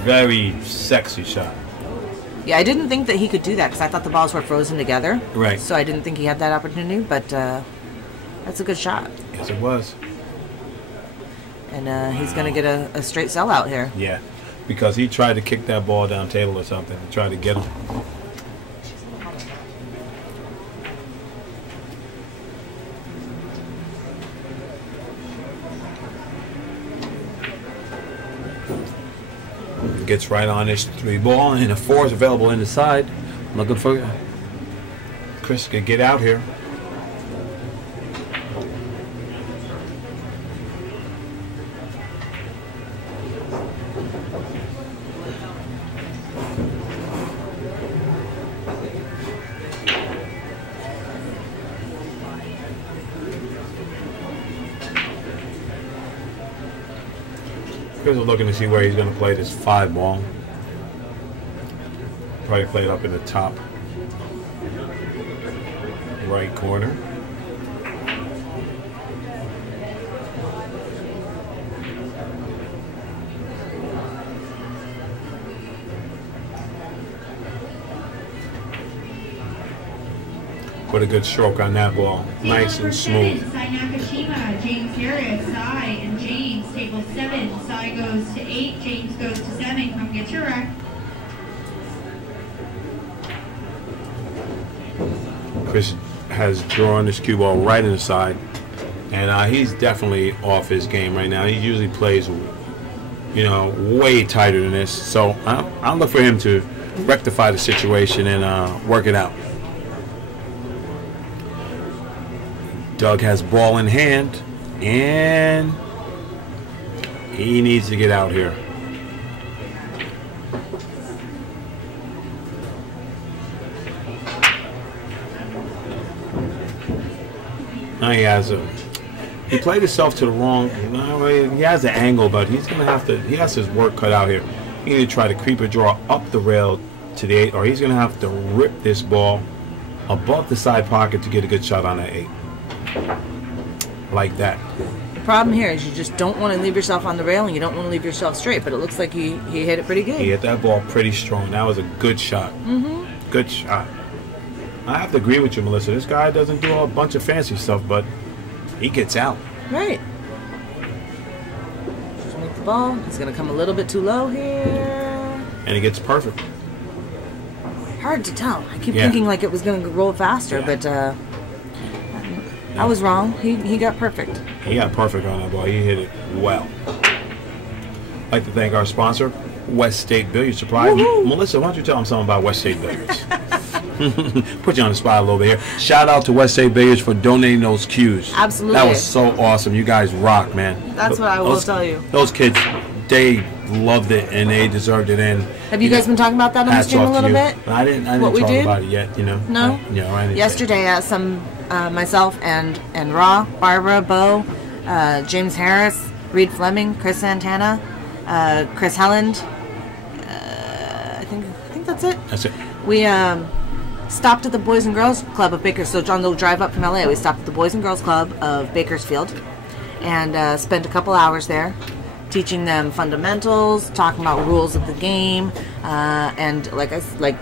Very sexy shot. Yeah, I didn't think that he could do that because I thought the balls were frozen together. Right. So I didn't think he had that opportunity, but that's a good shot. Yes, it was. And he's going to get a straight sellout here. Yeah, because he tried to kick that ball down table or something. He tried to get him. Gets right on this 3 ball, and a 4 is available in the side. Looking for Chris to get out here. Chris is looking to see where he's going to play this 5 ball. Probably play it up in the top right corner. Put a good stroke on that ball. Nice and smooth. James Harris, Cy, and James, table 7. Cy goes to 8, James goes to 7. Come get your rack. Chris has drawn this cue ball right in the side, and he's definitely off his game right now. He usually plays, way tighter than this. So I'll look for him to rectify the situation and work it out. Doug has ball in hand, and he needs to get out here. Now he played himself to the wrong, he has the angle, but he's going to have to, he has his work cut out here. He needs to try to creep a draw up the rail to the 8, or he's going to have to rip this ball above the side pocket to get a good shot on that 8. Like that. The problem here is you just don't want to leave yourself on the rail, and you don't want to leave yourself straight, but it looks like he hit it pretty good. He hit that ball pretty strong. That was a good shot. Good shot. I have to agree with you, Melissa. This guy doesn't do a bunch of fancy stuff, but he gets out. Right. Just make the ball. He's going to come a little bit too low here. And he gets perfect. Hard to tell. I keep thinking like it was going to roll faster, but I was wrong. He got perfect. He got perfect on that ball. He hit it well. I'd like to thank our sponsor, West State Billiard Supply. Melissa, why don't you tell them something about West State Billiards? Put you on the spot a little bit here. Shout out to West State Billiards for donating those cues. Absolutely. That was so awesome. You guys rock, man. That's what I will tell you. Those kids, they loved it and they deserved it. And have you guys been talking about that on the stream a little bit? I didn't talk about it yet. No. Yesterday, myself and Raw, Barbara, Bo, James Harris, Reed Fleming, Chris Santana, Chris Helland. I think that's it. That's it. We stopped at the Boys and Girls Club of Bakersfield. So on the drive up from LA, we stopped at the Boys and Girls Club of Bakersfield and spent a couple hours there teaching them fundamentals, talking about rules of the game, and like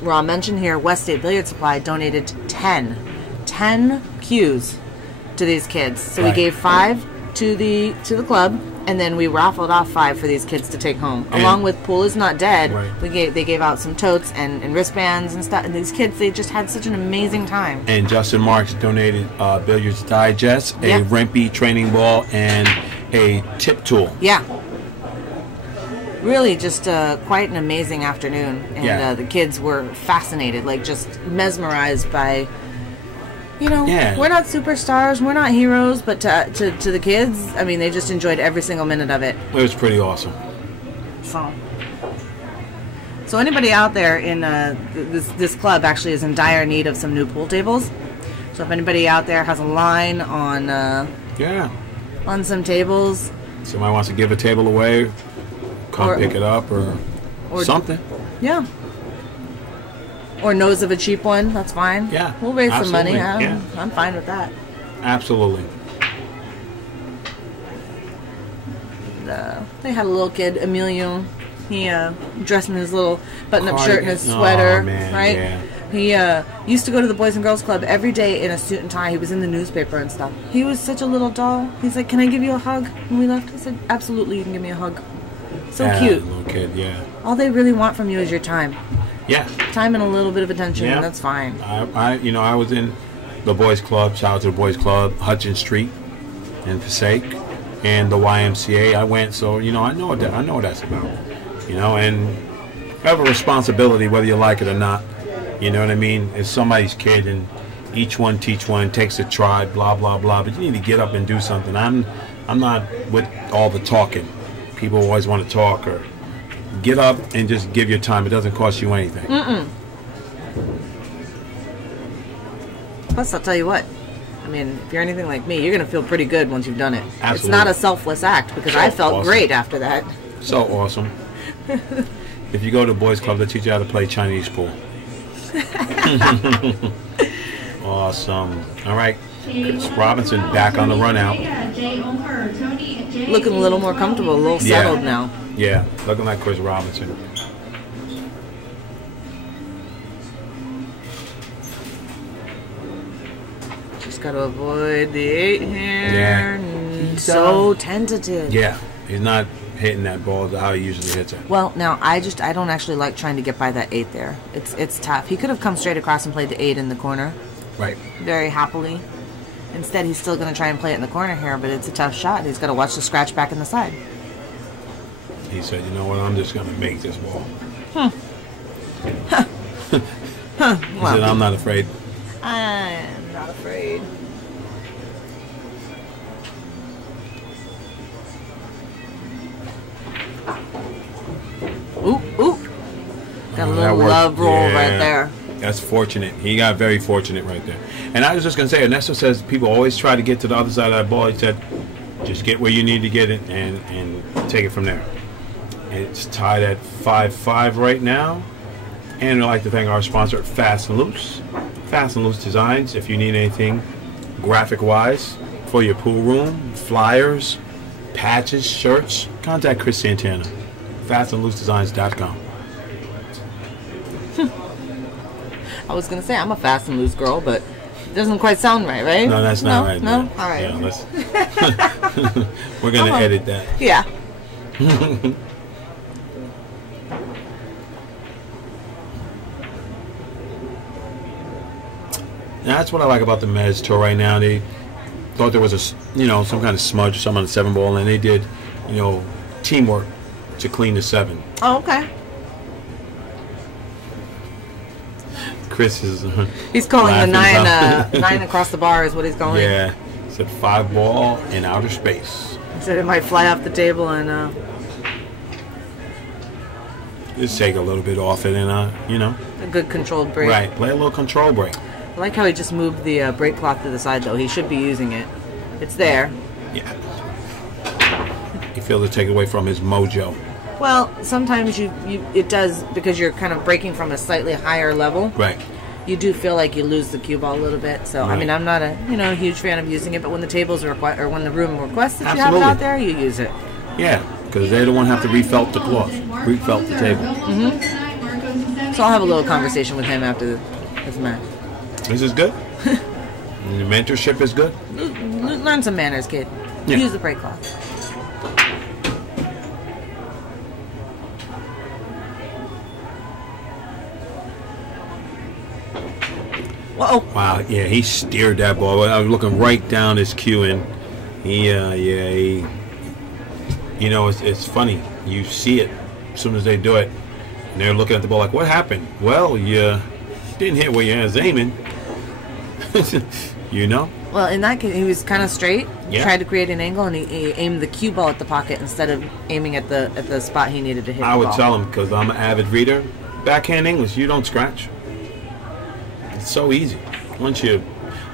Raw mentioned here, West State Billiard Supply donated 10 cues to these kids. So we Right. gave 5 to the club, and then we raffled off 5 for these kids to take home. Along with Pool Is Not Dead, Right. they gave out some totes and wristbands and stuff. And these kids, they just had such an amazing time. And Justin Marks donated Billiards Digest, a Yeah. Rempy training ball, and a tip tool. Yeah. Really just quite an amazing afternoon. And Yeah. the kids were fascinated, like just mesmerized by, you know, Yeah. we're not superstars, we're not heroes, but to the kids, I mean, they just enjoyed every single minute of it. It was pretty awesome. So anybody out there in this club actually is in dire need of some new pool tables. So if anybody out there has a line on Yeah. on some tables, Somebody wants to give a table away, come Or- pick it up or something. yeah, or knows of a cheap one, that's fine. Yeah, we'll raise some money. absolutely, I'm fine with that. Absolutely. They had a little kid, Emilio. He dressed in his little button-up shirt and his Cardigan. sweater, Oh, man, right? yeah. He used to go to the Boys and Girls Club every day in a suit and tie. He was in the newspaper and stuff. He was such a little doll. He's like, "Can I give you a hug?" When we left, I said, "Absolutely, you can give me a hug." So Yeah, cute. little kid, yeah. All they really want from you is your time. Yeah. Time and a little bit of attention, Yeah. and that's fine. I was in the Boys Club, shout out to the Boys Club, Hutchins Street in Passaic, and the YMCA. I went, so, I know what that's about. And you have a responsibility whether you like it or not. You know what I mean? It's somebody's kid, and each one teach one, takes a tribe, blah, blah, blah. But you need to get up and do something. I'm not with all the talking. People always want to talk, or get up and just give your time. It doesn't cost you anything. Plus, I'll tell you what. I mean, if you're anything like me, you're going to feel pretty good once you've done it. It's Absolutely. not a selfless act, because I felt awesome. great after that. So awesome. If you go to a boys club, they teach you how to play Chinese pool. Awesome. All right. Chris Robinson back on the run out. Looking a little more comfortable, a little settled now. Yeah, looking like Chris Robinson. Just got to avoid the 8 here. Yeah. So tentative. Yeah, he's not hitting that ball how he usually hits it. Well, now I don't actually like trying to get by that 8 there. It's tough. He could have come straight across and played the 8 in the corner Right. very happily. Instead, he's still going to try and play it in the corner here, but it's a tough shot. He's got to watch the scratch back in the side. He said, "You know what? I'm just going to make this ball." He said, "I'm not afraid." I'm not afraid. Ooh, ooh. Got a Oh, that little worked. love roll Yeah. right there. That's fortunate. He got very fortunate right there. And I was just going to say, Ernesto says people always try to get to the other side of that ball. He said, just get where you need to get it and take it from there. It's tied at 5-5 right now. And I'd like to thank our sponsor, Fast and Loose. Fast and Loose Designs. If you need anything graphic-wise for your pool room, flyers, patches, shirts, contact Chris Santana. FastandLooseDesigns.com. I was going to say, I'm a fast and loose girl, but it doesn't quite sound right, right? No, that's not right. No? man. All right. Yeah, we're going to edit that. Yeah. That's what I like about the Mezz tour right now. They thought there was some kind of smudge or something on the 7 ball, and they did, teamwork to clean the 7. Oh, okay. Chris is He's calling the laughing 9 across the bar is what he's calling. yeah, said 5 ball in outer space. He said it might fly off the table and Just take a little bit off it and a good controlled break. right, play a little control break. I like how he just moved the brake cloth to the side, though. He should be using it. It's there. Yeah. He feels to take it away from his mojo. Well, sometimes it does, because you're kind of breaking from a slightly higher level. Right. You do feel like you lose the cue ball a little bit. So, I Right. mean, I'm not a huge fan of using it, but when the tables or when the room requests that you Absolutely. have it out there, you use it. Yeah, because they don't want to have to refelt the cloth, refelt the table. So I'll have a little conversation with him after this match. This is good. And the mentorship is good. Learn some manners, kid. Yeah. Use the break cloth. Whoa. Wow, yeah, he steered that ball. I was looking right down his cue, and he, you know, it's funny. You see it as soon as they do it, and they're looking at the ball like, what happened? Well, you didn't hit where you was aiming. You know? Well, in that case, he was kind of straight. Yeah. Tried to create an angle, and he aimed the cue ball at the pocket instead of aiming at the spot he needed to hit. I the would ball. tell him, because I'm an avid reader, backhand English, you don't scratch. It's so easy. Once you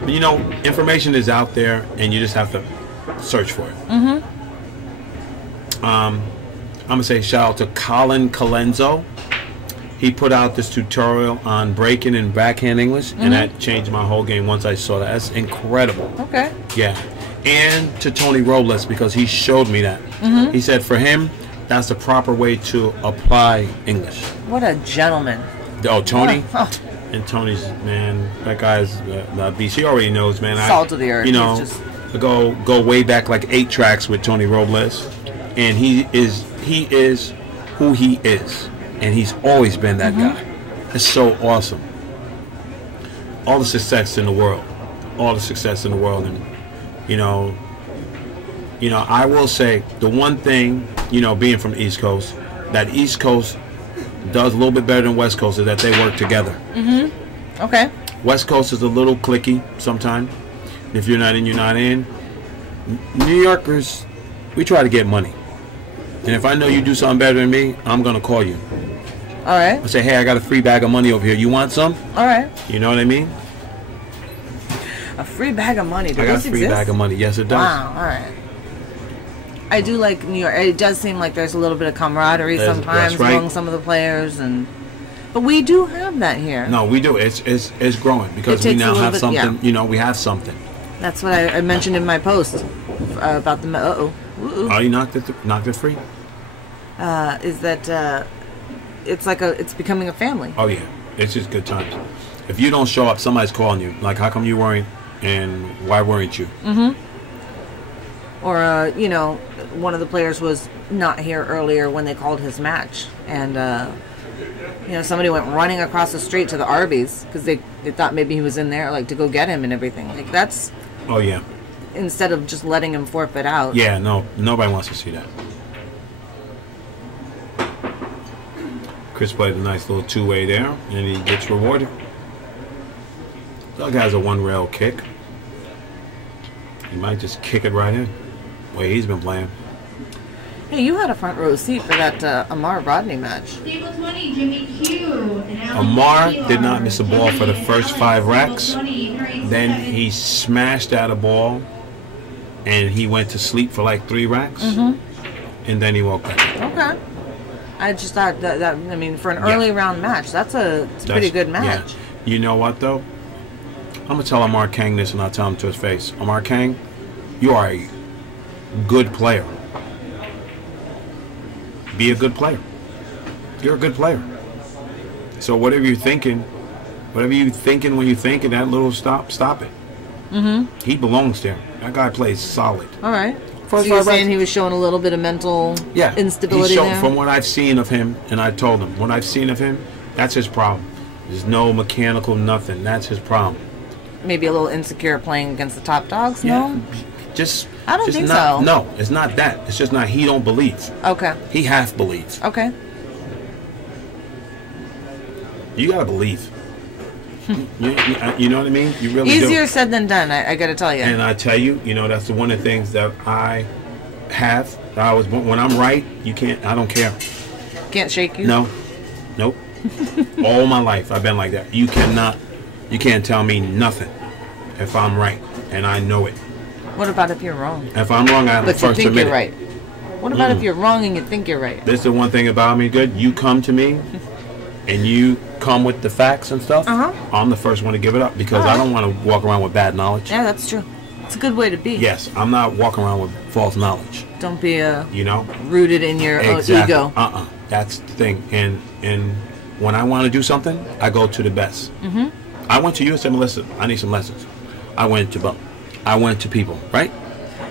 know, information is out there, and you just have to search for it. Mm-hmm. I'm going to say shout out to Colin Colenso. He put out this tutorial on breaking and backhand English, and that changed my whole game once I saw that. That's incredible. Okay. Yeah. And to Tony Robles, because he showed me that. He said for him, that's the proper way to apply English. What a gentleman. Oh, Tony? Oh. And Tony's, man, that guy's the beast. He already knows, man. Salt of the earth. You know, He's just... go way back like 8 tracks with Tony Robles. And he is who he is. And he's always been that guy. It's so awesome. All the success in the world. All the success in the world. And, you know, I will say the one thing, you know, being from the East Coast, that East Coast does a little bit better than West Coast is that they work together. Okay. West Coast is a little cliquey sometimes. If you're not in, you're not in. New Yorkers, we try to get money. And if I know you do something better than me, I'm going to call you. All right. I say, hey, I got a free bag of money over here. You want some? All right. You know what I mean? A free bag of money. I got a free bag of money. Yes, it does. Wow. All right. I do like New York. It does seem like there's a little bit of camaraderie sometimes that's right. among some of the players, but we do have that here. No, we do. It's growing because It we takes a now little have bit, something. yeah. You know, we have something. That's what I mentioned in my post about the. Oh, you knocked it free? Is that it's becoming a family. Oh yeah, it's just good times. If you don't show up, somebody's calling you. Like, how come you weren't? And why weren't you? Or you know, one of the players was not here earlier when they called his match, and you know, somebody went running across the street to the Arby's because they thought maybe he was in there, like to go get him and everything. Like that's. Oh yeah. Instead of just letting him forfeit out. Yeah, no, nobody wants to see that. Chris played a nice little two-way there, and he gets rewarded. Doug has a one-rail kick. He might just kick it right in. Way he's been playing. Hey, you had a front row seat for that Amar Rodney match. Table 20, Jimmy Q. Amar did not miss a ball for the first 5 racks. Then he smashed out a ball, and he went to sleep for like 3 racks, and then he woke up. Okay. I just thought that I mean, for an early round match, that's a pretty good match. Yeah. You know what, though? I'm going to tell Amar Kang this, and I'll tell him to his face. Amar Kang, you are a good player. Be a good player. You're a good player. So whatever you're thinking when you think of that little stop it. He belongs there. That guy plays solid. All right. So you're saying he was showing a little bit of mental instability there? From what I've seen of him, and I told him, what I've seen of him, that's his problem. There's no mechanical nothing. That's his problem. Maybe a little insecure playing against the top dogs, no? I don't think so. No, it's not that. It's just not, he don't believe. Okay. He half believes. Okay. You gotta believe. You know what I mean? You really do. Easier said than done, I gotta tell you. And I tell you, that's one of the things that I have. When I'm right, I don't care. Can't shake you? No. Nope. All my life I've been like that. You can't tell me nothing if I'm right, and I know it. What about if you're wrong? If I'm wrong, I'm the first to admit it. But you think you're right. What about if you're wrong and you think you're right? This is the one thing about me, good. You come to me, and you come with the facts and stuff. I'm the first one to give it up because I don't want to walk around with bad knowledge. Yeah, that's true. It's a good way to be. Yes, I'm not walking around with false knowledge. Don't be rooted in your exactly. ego. That's the thing. And when I want to do something, I go to the best. I went to you and said, Melissa, I need some lessons. I went to people, right?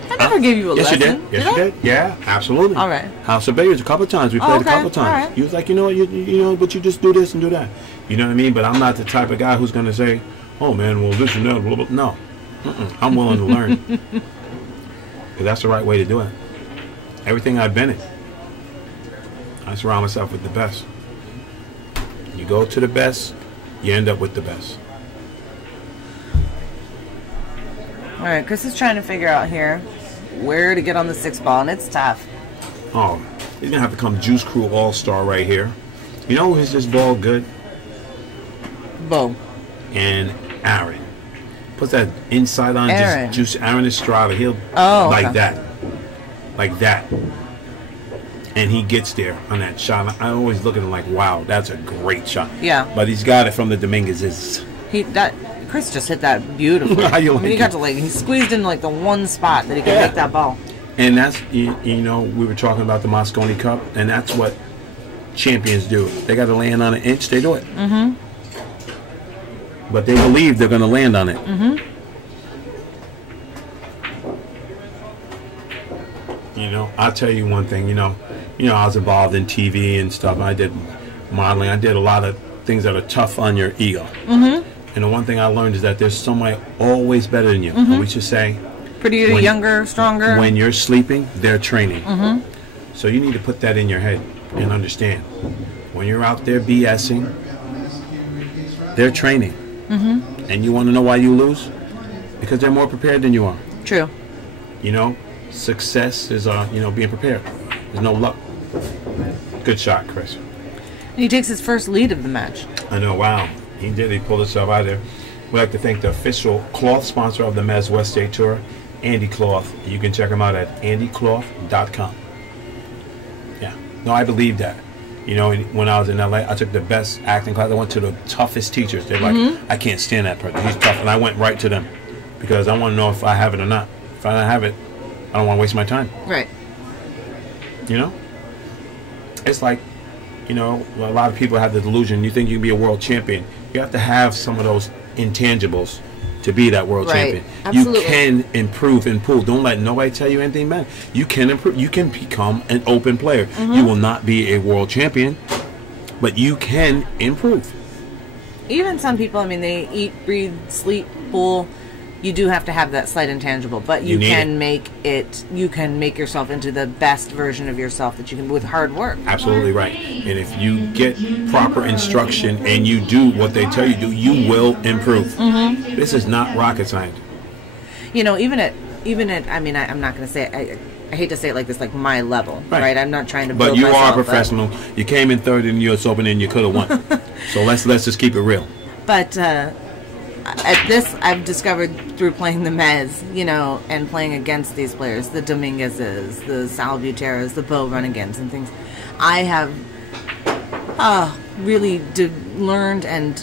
I never gave you a yes, lesson. Yes, you did. Yes, you did. Yeah, absolutely. All right. House of Billiards a couple of times. We played a couple of times. Right. He was like, you know, you know, but you just do this and do that. You know what I mean? But I'm not the type of guy who's going to say, oh, man, well, this and that, blah, blah. No. I'm willing to learn. Because that's the right way to do it. Everything I've been in, I surround myself with the best. You go to the best, you end up with the best. All right, Chris is trying to figure out here where to get on the 6 ball, and it's tough. Oh, he's going to have to come Juice Crew All-Star right here. You know who's this ball good? Bo. And Aaron. Puts that inside on, Aaron. just Juice Aaron Estrada. He'll like that. Like that. And he gets there on that shot. I always look at him like, wow, that's a great shot. Yeah. But he's got it from the Dominguez's. Chris just hit that beautifully. How you like he got to he squeezed in like the one spot that he could make that ball. And that's, you know, we were talking about the Mosconi Cup, and that's what champions do. They got to land on an inch, they do it. Mm-hmm. But they believe they're going to land on it. Mm-hmm. You know, I'll tell you one thing, you know, I was involved in TV and stuff. I did modeling. I did a lot of things that are tough on your ego. Mm-hmm. And the one thing I learned is that there's somebody always better than you. Mm-hmm. We should say, prettier, younger, stronger. When you're sleeping, they're training. Mm-hmm. So you need to put that in your head and understand. When you're out there BSing, they're training. Mm-hmm. And you want to know why you lose? Because they're more prepared than you are. True. You know, success is, you know, being prepared. There's no luck. Good shot, Chris. He takes his first lead of the match. I know, wow. He did. He pulled himself out of there. We'd like to thank the official cloth sponsor of the Mezz West State Tour, Andy Cloth. You can check him out at andycloth.com. Yeah. No, I believe that. You know, when I was in LA, I took the best acting class. I went to the toughest teachers. They're like, I can't stand that person. He's tough. And I went right to them because I want to know if I have it or not. If I don't have it, I don't want to waste my time. Right. You know? It's like, you know, a lot of people have the delusion. You think you can be a world champion. You have to have some of those intangibles to be that world champion. Absolutely. You can improve and pull. Don't let nobody tell you anything bad. You can improve. You can become an open player. You will not be a world champion, but you can improve. Even some people, I mean, they eat, breathe, sleep, pull. You do have to have that slight intangible, but you can make it. You can make yourself into the best version of yourself that you can with hard work. Absolutely right. And if you get proper instruction and you do what they tell you to do, you will improve. This is not rocket science. You know, even at. I mean, I'm not going to say. I hate to say it like this, like my level, right? I'm not trying to. But you are a professional. You came in third in the U.S. Open and you could have won. So let's just keep it real. But. At this, I've discovered through playing the Mezz, you know, and playing against these players, the Dominguez's, the Salvuteras, the Bo Runnigans and things, I have really learned and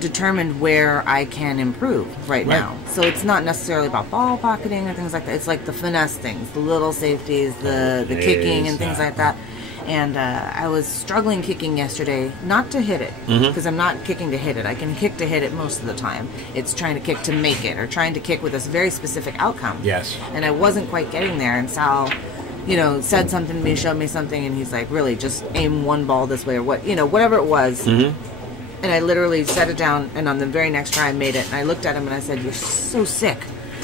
determined where I can improve right now. So it's not necessarily about ball pocketing or things like that. It's like the finesse things, the little safeties, the kicking and things like that. And I was struggling kicking yesterday, not to hit it, because I'm not kicking to hit it. I can kick to hit it most of the time. It's trying to kick to make it, or trying to kick with a very specific outcome. Yes. And I wasn't quite getting there, and Sal, you know, said something to me, showed me something, and he's like, really, just aim one ball this way, or what, you know, whatever it was. And I literally set it down, and on the very next try I made it, and I looked at him and I said, you're so sick.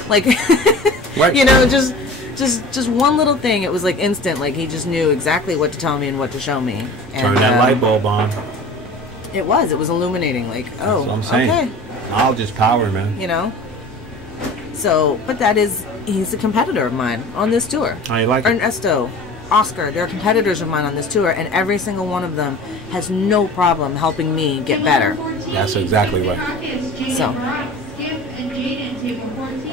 Like, you know, just one little thing. It was like instant. Like he just knew exactly what to tell me and what to show me. And, turn that light bulb on. It was illuminating. Like, oh, that's what I'm saying. Okay. I'll just power, man. You know. So, but he's a competitor of mine on this tour. I like it. Ernesto, Oscar, they're competitors of mine on this tour, and every single one of them has no problem helping me get better. That's exactly right. So.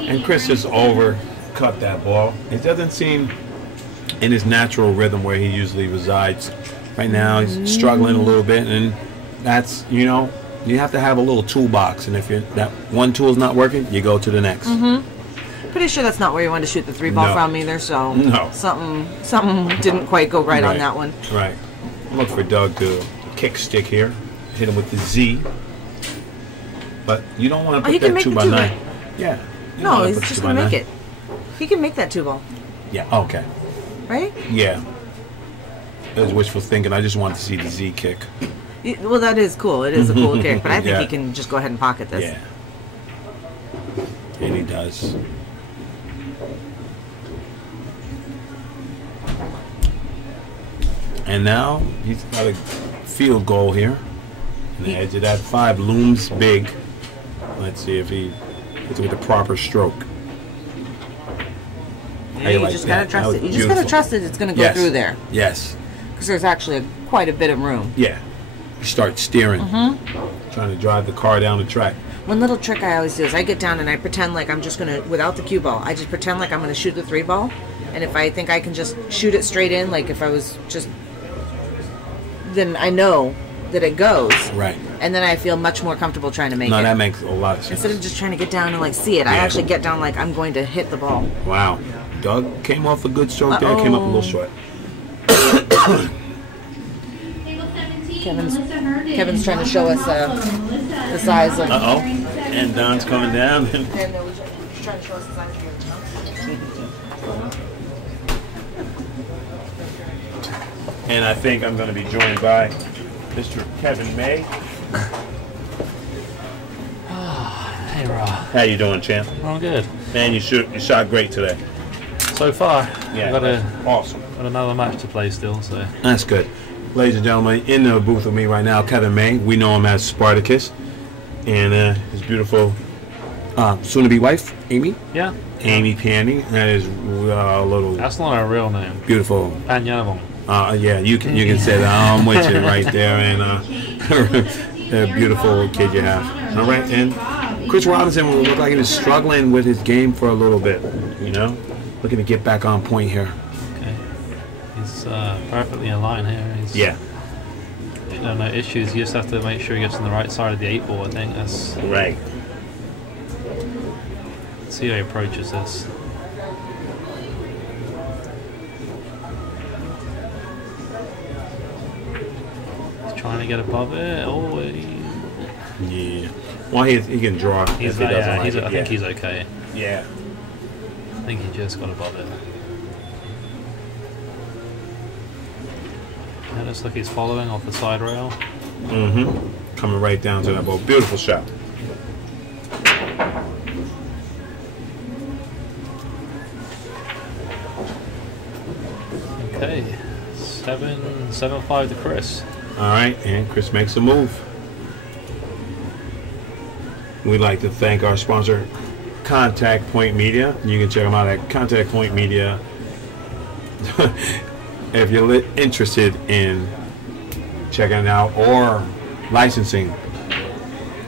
And Chris just overcut that ball. It doesn't seem in his natural rhythm where he usually resides. Right now he's struggling a little bit, and that's, you know, you have to have a little toolbox, and if that one tool is not working, you go to the next. Pretty sure that's not where you wanted to shoot the 3-ball from either, so something didn't quite go right on that one. Right. Look for Doug to kick stick here. Hit him with the Z. But you don't want to put that 2x9. Yeah. No, he's just going to make it. He can make that 2-ball. Yeah, okay. Right? Yeah. That was wishful thinking. I just wanted to see the Z kick. Well, that is cool. It is a cool kick, but I think Yeah. he can just go ahead and pocket this. Yeah. And he does. And now he's got a field goal here. And the edge of that 5 looms big. Let's see if he hits it with the proper stroke. Yeah, you just gotta trust it. You just gotta trust it. It's gonna go through there. Yes. Because there's actually quite a bit of room. Yeah. You start steering, trying to drive the car down the track. One little trick I always do is I get down and I pretend like I'm just gonna, without the cue ball, I just pretend like I'm gonna shoot the 3-ball. And if I think I can just shoot it straight in, like if I was just, then I know that it goes. Right. And then I feel much more comfortable trying to make it. No, that makes a lot of sense. Instead of just trying to get down and like see it, I actually get down like I'm going to hit the ball. Wow. Doug came off a good stroke there, came up a little short. Kevin's trying to show us the size of. Uh-oh. And Don's coming down. And he's trying to show us the size of your And I think I'm going to be joined by Mr. Kevin May. Hey, Ra. How you doing, champ? I'm good. Man, you shot great today. So far, Yeah, I've awesome. got another match to play still, so. That's good. Ladies and gentlemen, in the booth with me right now, Kevin May. We know him as Spartacus. And his beautiful soon-to-be wife, Amy. Yeah. Amy Pandy. That is a little That's not her real name. beautiful. Panyavon. Yeah, you can say that. I'm with you right there. And a beautiful kid you have. All right. And Chris Robinson will look like he was struggling with his game for a little bit, you know? Looking to get back on point here. Okay. He's perfectly in line here. He's, Yeah. You know, no issues. You just have to make sure he gets on the right side of the 8-ball, I think. That's. Right. Let's see how he approaches this. He's trying to get above it. Oh, Yeah. Well, he can draw. he's, if he doesn't yeah, like it. I think he's okay. Yeah. I think he just got above it. It looks like he's following off the side rail. Mm-hmm. Coming right down to that ball. Beautiful shot. Okay, 7-5 to Chris. All right, and Chris makes a move. We'd like to thank our sponsor, Contact Point Media. You can check them out at Contact Point Media. If you're interested in checking it out or licensing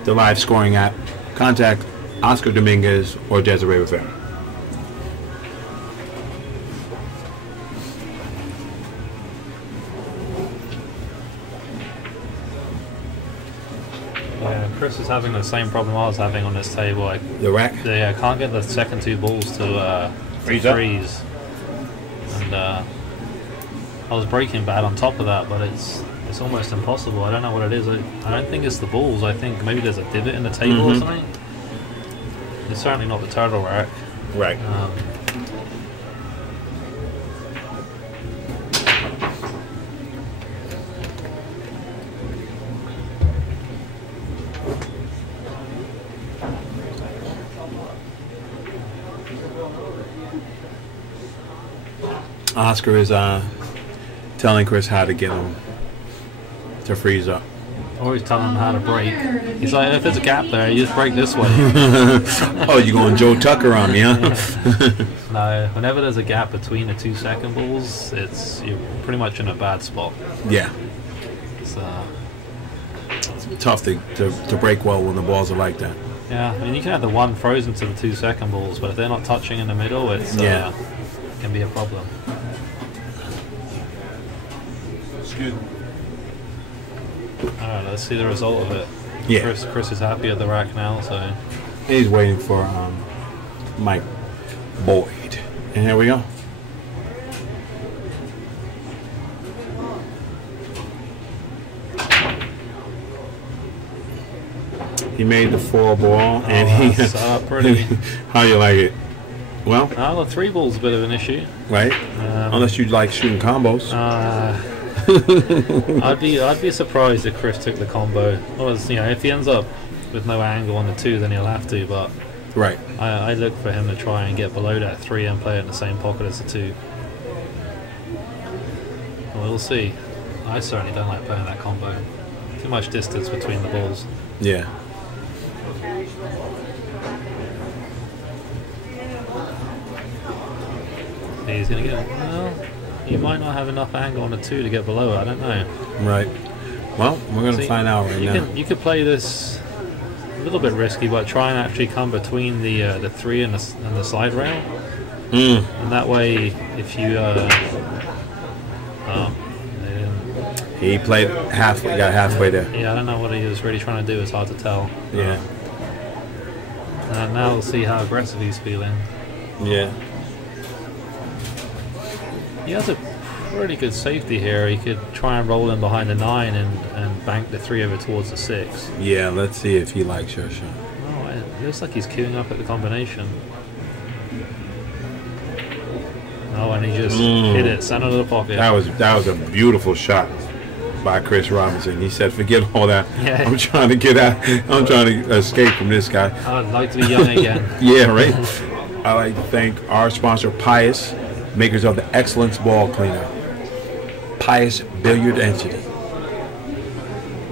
the live scoring app, contact Oscar Dominguez or Desiree Rivera. Yeah, Chris is having the same problem I was having on this table. I can't get the second 2 balls to freeze. And I was breaking bad on top of that, but it's almost impossible. I don't know what it is. I don't think it's the balls. I think maybe there's a divot in the table or something. It's certainly not the turtle rack. Right. Oscar is telling Chris how to get him to freeze up. Always telling him how to break. He's like, if there's a gap there, you just break this way. Oh, you going Joe Tucker on me, huh? No, whenever there's a gap between the 2 second balls, you're pretty much in a bad spot. Yeah. It's tough to break well when the balls are like that. Yeah, I mean, you can have the one frozen to the 2 second balls, but if they're not touching in the middle, it can be a problem. Excuse me. Alright, let's see the result of it. Yeah. Chris is happy at the rack now, so. He's waiting for Mike Boyd. And here we go. He made the 4 ball, and that's pretty. How you like it? Well, the 3 ball's a bit of an issue, right? Unless you like shooting combos. I'd be surprised if Chris took the combo. Well, you know, if he ends up with no angle on the 2, then he'll have to. But right, I look for him to try and get below that 3 and play it in the same pocket as the 2. We'll see. I certainly don't like playing that combo. Too much distance between the balls. Yeah. He's going to get, well, you might not have enough angle on the 2 to get below it, I don't know. Right. Well, we're going to find out right now. You could play this a little bit risky, but try and actually come between the 3 and the side rail. And that way, if you... he played halfway, got halfway there. Yeah, I don't know what he was really trying to do, it's hard to tell. Yeah. Now we'll see how aggressive he's feeling. Yeah. He has a pretty good safety here. He could try and roll in behind the 9 and bank the 3 over towards the 6. Yeah, let's see if he likes your shot. Oh, it looks like he's queuing up at the combination. Oh, and he just hit it, center of the pocket. That was a beautiful shot by Chris Robinson. He said, "Forget all that. Yeah. I'm trying to get out. I'm trying to escape from this guy." I'd like to be young again. Yeah, right. I'd like to thank our sponsor, Pius, makers of the Excellence Ball Cleaner. Pius Billiard Entity.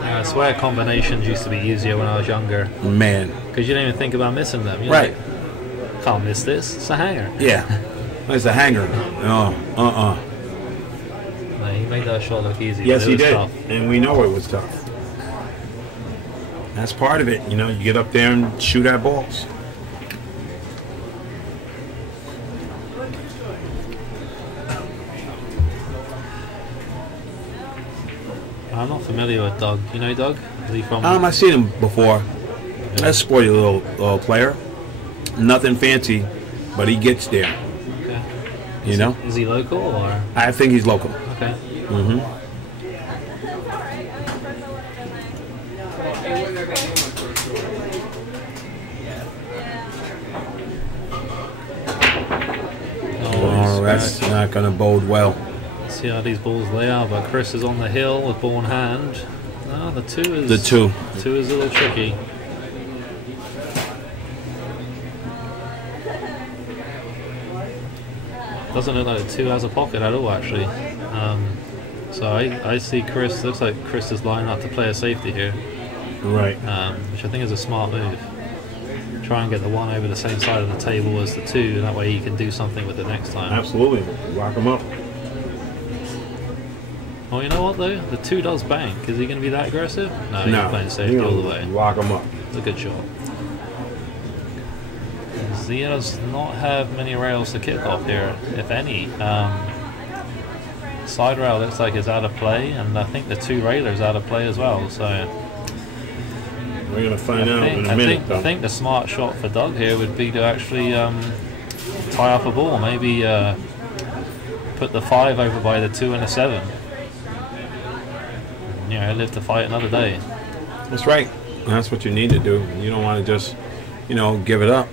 I swear combinations used to be easier when I was younger. Man. Because you didn't even think about missing them. You're right. Like, can't miss this. It's a hanger. Yeah. It's a hanger. No, No, he made that shot look easy. Yes, he did. Tough. And we know it was tough. That's part of it. You know, you get up there and shoot at balls. I'm not familiar with Doug. You know Doug? Is he from? I've seen him before. That's a sporty little player. Nothing fancy, but he gets there. Okay. You know? Is he local or? I think he's local. Okay. Mm-hmm. Oh, that's not going to bode well. Let's see how these balls lay out, but Chris is on the hill with ball in hand. No, the 2 is... The 2. 2 is a little tricky. Doesn't look like the 2 has a pocket at all, actually. So I see Chris, looks like Chris is lining up to play a safety here. Right. Which I think is a smart move. Try and get the 1 over the same side of the table as the 2, and that way he can do something with it next time. Absolutely. Lock him up. Oh, you know what though? The 2 does bank. Is he going to be that aggressive? No, he's playing safety all the way. Lock him up. It's a good shot. He does not have many rails to kick off here, if any. Side rail looks like it's out of play, and I think the 2 railer's out of play as well. So we're going to find out in a minute. I think the smart shot for Doug here would be to actually tie up a ball. Maybe put the 5 over by the 2 and the 7. You know, live to fight another day. That's right. That's what you need to do. You don't want to just, you know, give it up.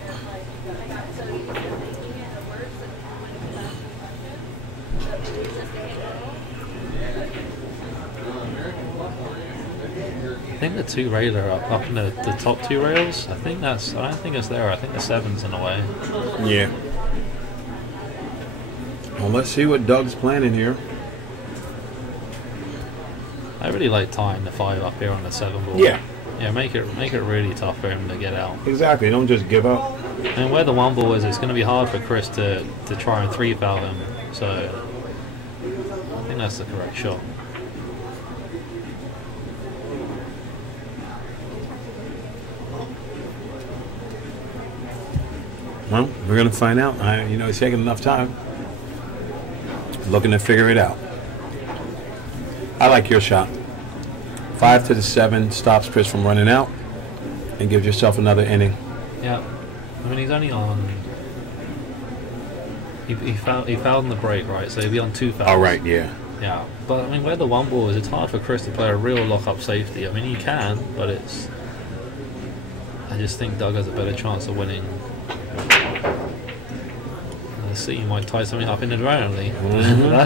I think the 2 railer up in the top 2 rails. I don't think it's there. I think the 7's in the way. Yeah. Well, let's see what Doug's planning here. I really like tying the 5 up here on the 7 ball. Yeah. Yeah, make it really tough for him to get out. Exactly. Don't just give up. And where the 1 ball is, it's going to be hard for Chris to try and 3-foul him. So I think that's the correct shot. Well, we're going to find out. You know, it's taking enough time. Looking to figure it out. I like your shot. 5 to the 7 stops Chris from running out and gives yourself another inning. Yeah. I mean, he's only on... He fouled in the break, right? So he'll be on 2 fouls. Oh, right, yeah. Yeah. But, I mean, where the 1 ball is, it's hard for Chris to play a real lock-up safety. I mean, he can, but it's... I just think Doug has a better chance of winning. Let's see, you might tie something up in the round, Lee.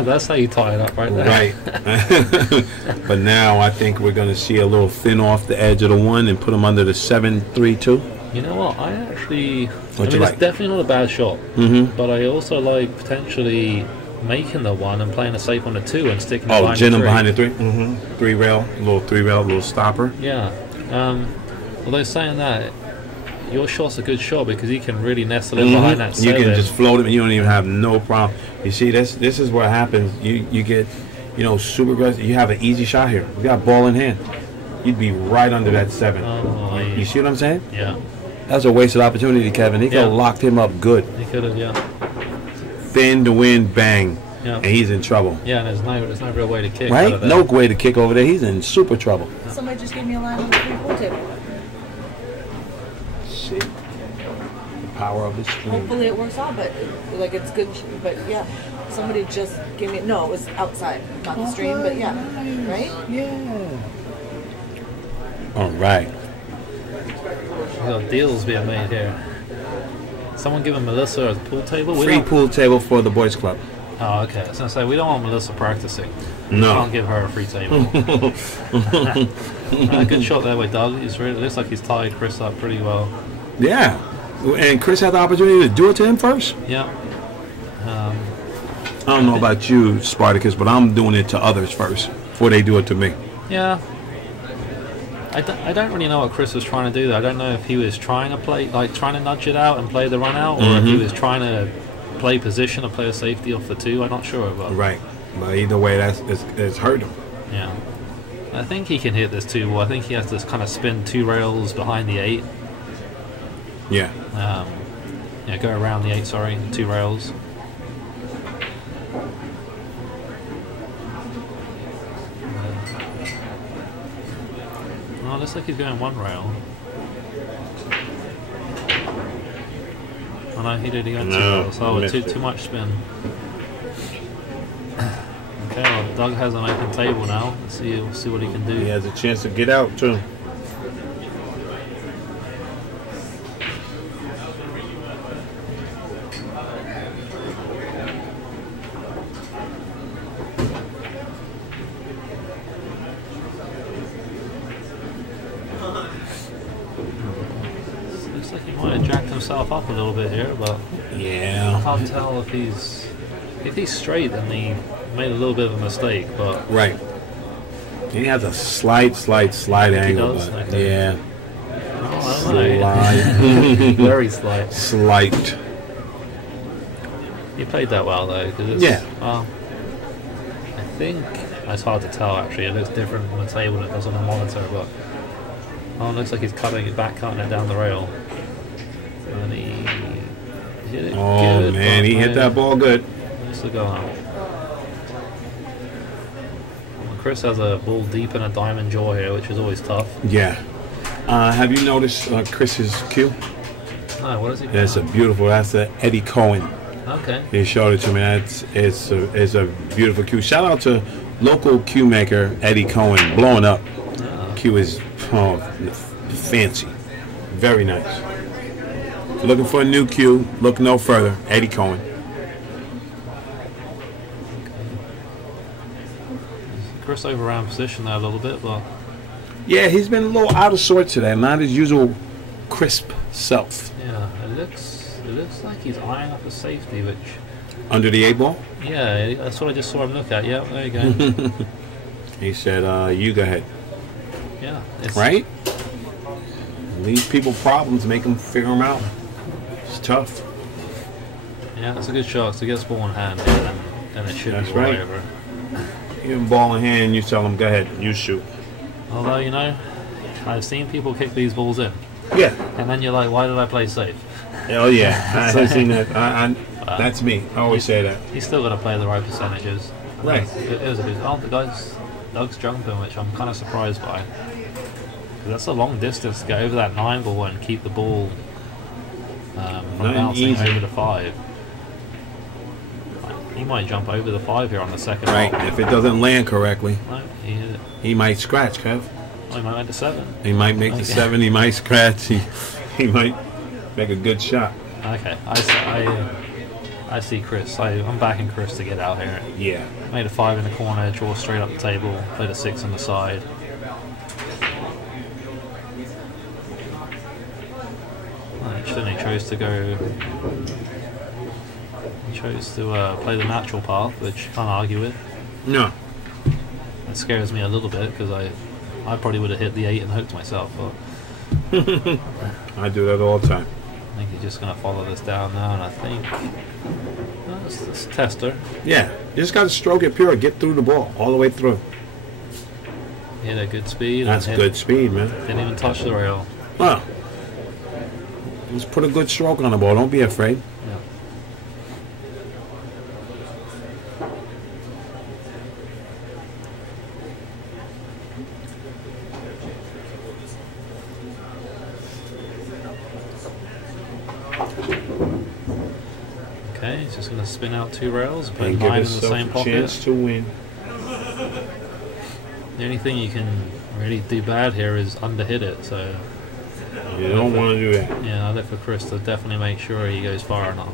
That's how you tie it up right there. Right. But now I think we're going to see a little thin off the edge of the 1 and put him under the 7-3-2. You know what? I actually... What you like? It's definitely not a bad shot. But I also like potentially making the 1 and playing a safe on the 2 and sticking behind the 3. Gin him behind the 3. 3-rail, little 3-rail, little stopper. Yeah. Although saying that, your shot's a good shot because he can really nestle in behind that 7. You can just float him and you don't even have no problem. You see, this is what happens. You get, super aggressive. You have an easy shot here. You got ball in hand. You'd be right under that 7. You see what I'm saying? Yeah. That's a wasted opportunity, Kevin. He could have locked him up good. He could have, yeah. Thin to win, bang. Yeah. And he's in trouble. Yeah, and there's no real way to kick. Right? No way to kick over there. He's in super trouble. Somebody just gave me a line on the 3-pool table. See? The power of the stream. Hopefully it works out, but like it's good. But yeah, somebody just gave me. No, it was outside, not the stream. But yeah, right? Yeah. All right. We've got deals being made here. Someone giving Melissa a pool table? Free pool table for the boys club. Oh, okay. I was going to say, we don't want Melissa practicing. No. We can't give her a free table. Good shot there with Doug. It looks like he's tied Chris up pretty well. Yeah. And Chris had the opportunity to do it to him first? Yeah. I don't know about you, Spartacus, but I'm doing it to others first before they do it to me. Yeah. I don't really know what Chris was trying to do there. I don't know if he was trying to trying to nudge it out and play the run out, or if he was trying to play position or play a safety off the 2. I'm not sure. But right. But either way, it's hurt him. Yeah. I think he can hit this 2. I think he has to kind of spin 2 rails behind the 8. Yeah. Go around the 8, 2 rails. Oh, looks like he's going 1 rail. Oh no, he did. He got 2 rails. Oh, too much spin. Okay, well, Doug has an open table now. We'll see what he can do. He has a chance to get out too. Looks like he might have jacked himself up a little bit here, but yeah, I can't tell if he's straight. Then he made a little bit of a mistake, but right. He has a slight angle, but okay. Yeah. Oh, I don't know. Very slight. Slight. He played that well though, because yeah. I think it's hard to tell actually. It looks different on the table than it does on the monitor, but it looks like he's cutting it down the rail. And he hit it good, man, he hit that ball good. Nice to go out. Chris has a ball deep in a diamond jaw here, which is always tough. Yeah. Have you noticed Chris's cue? No, what is he? That's a beautiful. That's a Eddie Cohen. Okay. He showed it to me. It's a beautiful cue. Shout out to local cue maker Eddie Cohen, blowing up. Oh. Cue is fancy, very nice. If you're looking for a new cue, look no further. Eddie Cohen. Chris overran position there a little bit, but yeah, he's been a little out of sorts today. Not his usual crisp self. Yeah, it looks like he's eyeing up a safety, which under the 8 ball. Yeah, that's what I just saw him look at. Yeah, there you go. He said, "You go ahead." Yeah. Right. Leave people problems, make them figure them out. It's tough. Yeah, it's a good shot. So get ball in hand, then it should be right. Over. You have a ball in hand, you tell them, go ahead, you shoot. Although, I've seen people kick these balls in. Yeah. And then you're like, why did I play safe? Oh, yeah. I've seen that. That's me. I always say that. You still got to play the right percentages. Right. It was a good... Oh, the Doug's jumping, which I'm kind of surprised by. That's a long distance to go over that 9 ball and keep the ball from bouncing over the 5. He might jump over the 5 here on the second right, ball. If it doesn't land correctly. No, he might scratch, Kev. Oh, he might make the 7. He might make the 7, he might scratch. He might make a good shot. Okay, I see Chris. I'm backing Chris to get out here. Yeah. Made a 5 in the corner, draw straight up the table, played a 6 on the side. Then he chose to go. He chose to play the natural path, which you can't argue with. No. It scares me a little bit because I probably would have hit the 8 and hooked myself. But I do that all the time. I think he's just going to follow this down now, and I think it's a tester. Yeah, you just got to stroke it pure, get through the ball all the way through. Hit a good speed. That's good speed, man. Didn't even touch the rail. Well, just put a good stroke on the ball. Don't be afraid. Yeah. Okay, he's just going to spin out 2 rails, put 9 in the same pocket. Chance to win. The only thing you can really do bad here is underhit it, so you don't want to do that. Yeah, I look for Chris to definitely make sure he goes far enough.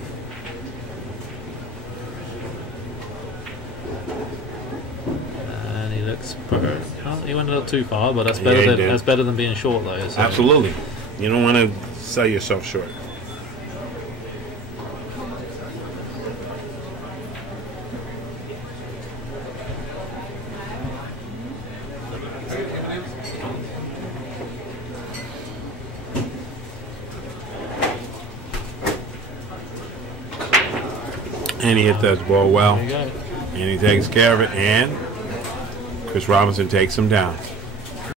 And he looks perfect. Oh, he went a little too far, but that's better than being short though. So. Absolutely. You don't want to sell yourself short. And he hit that ball well. There you go. And he takes care of it. And Chris Robinson takes him down.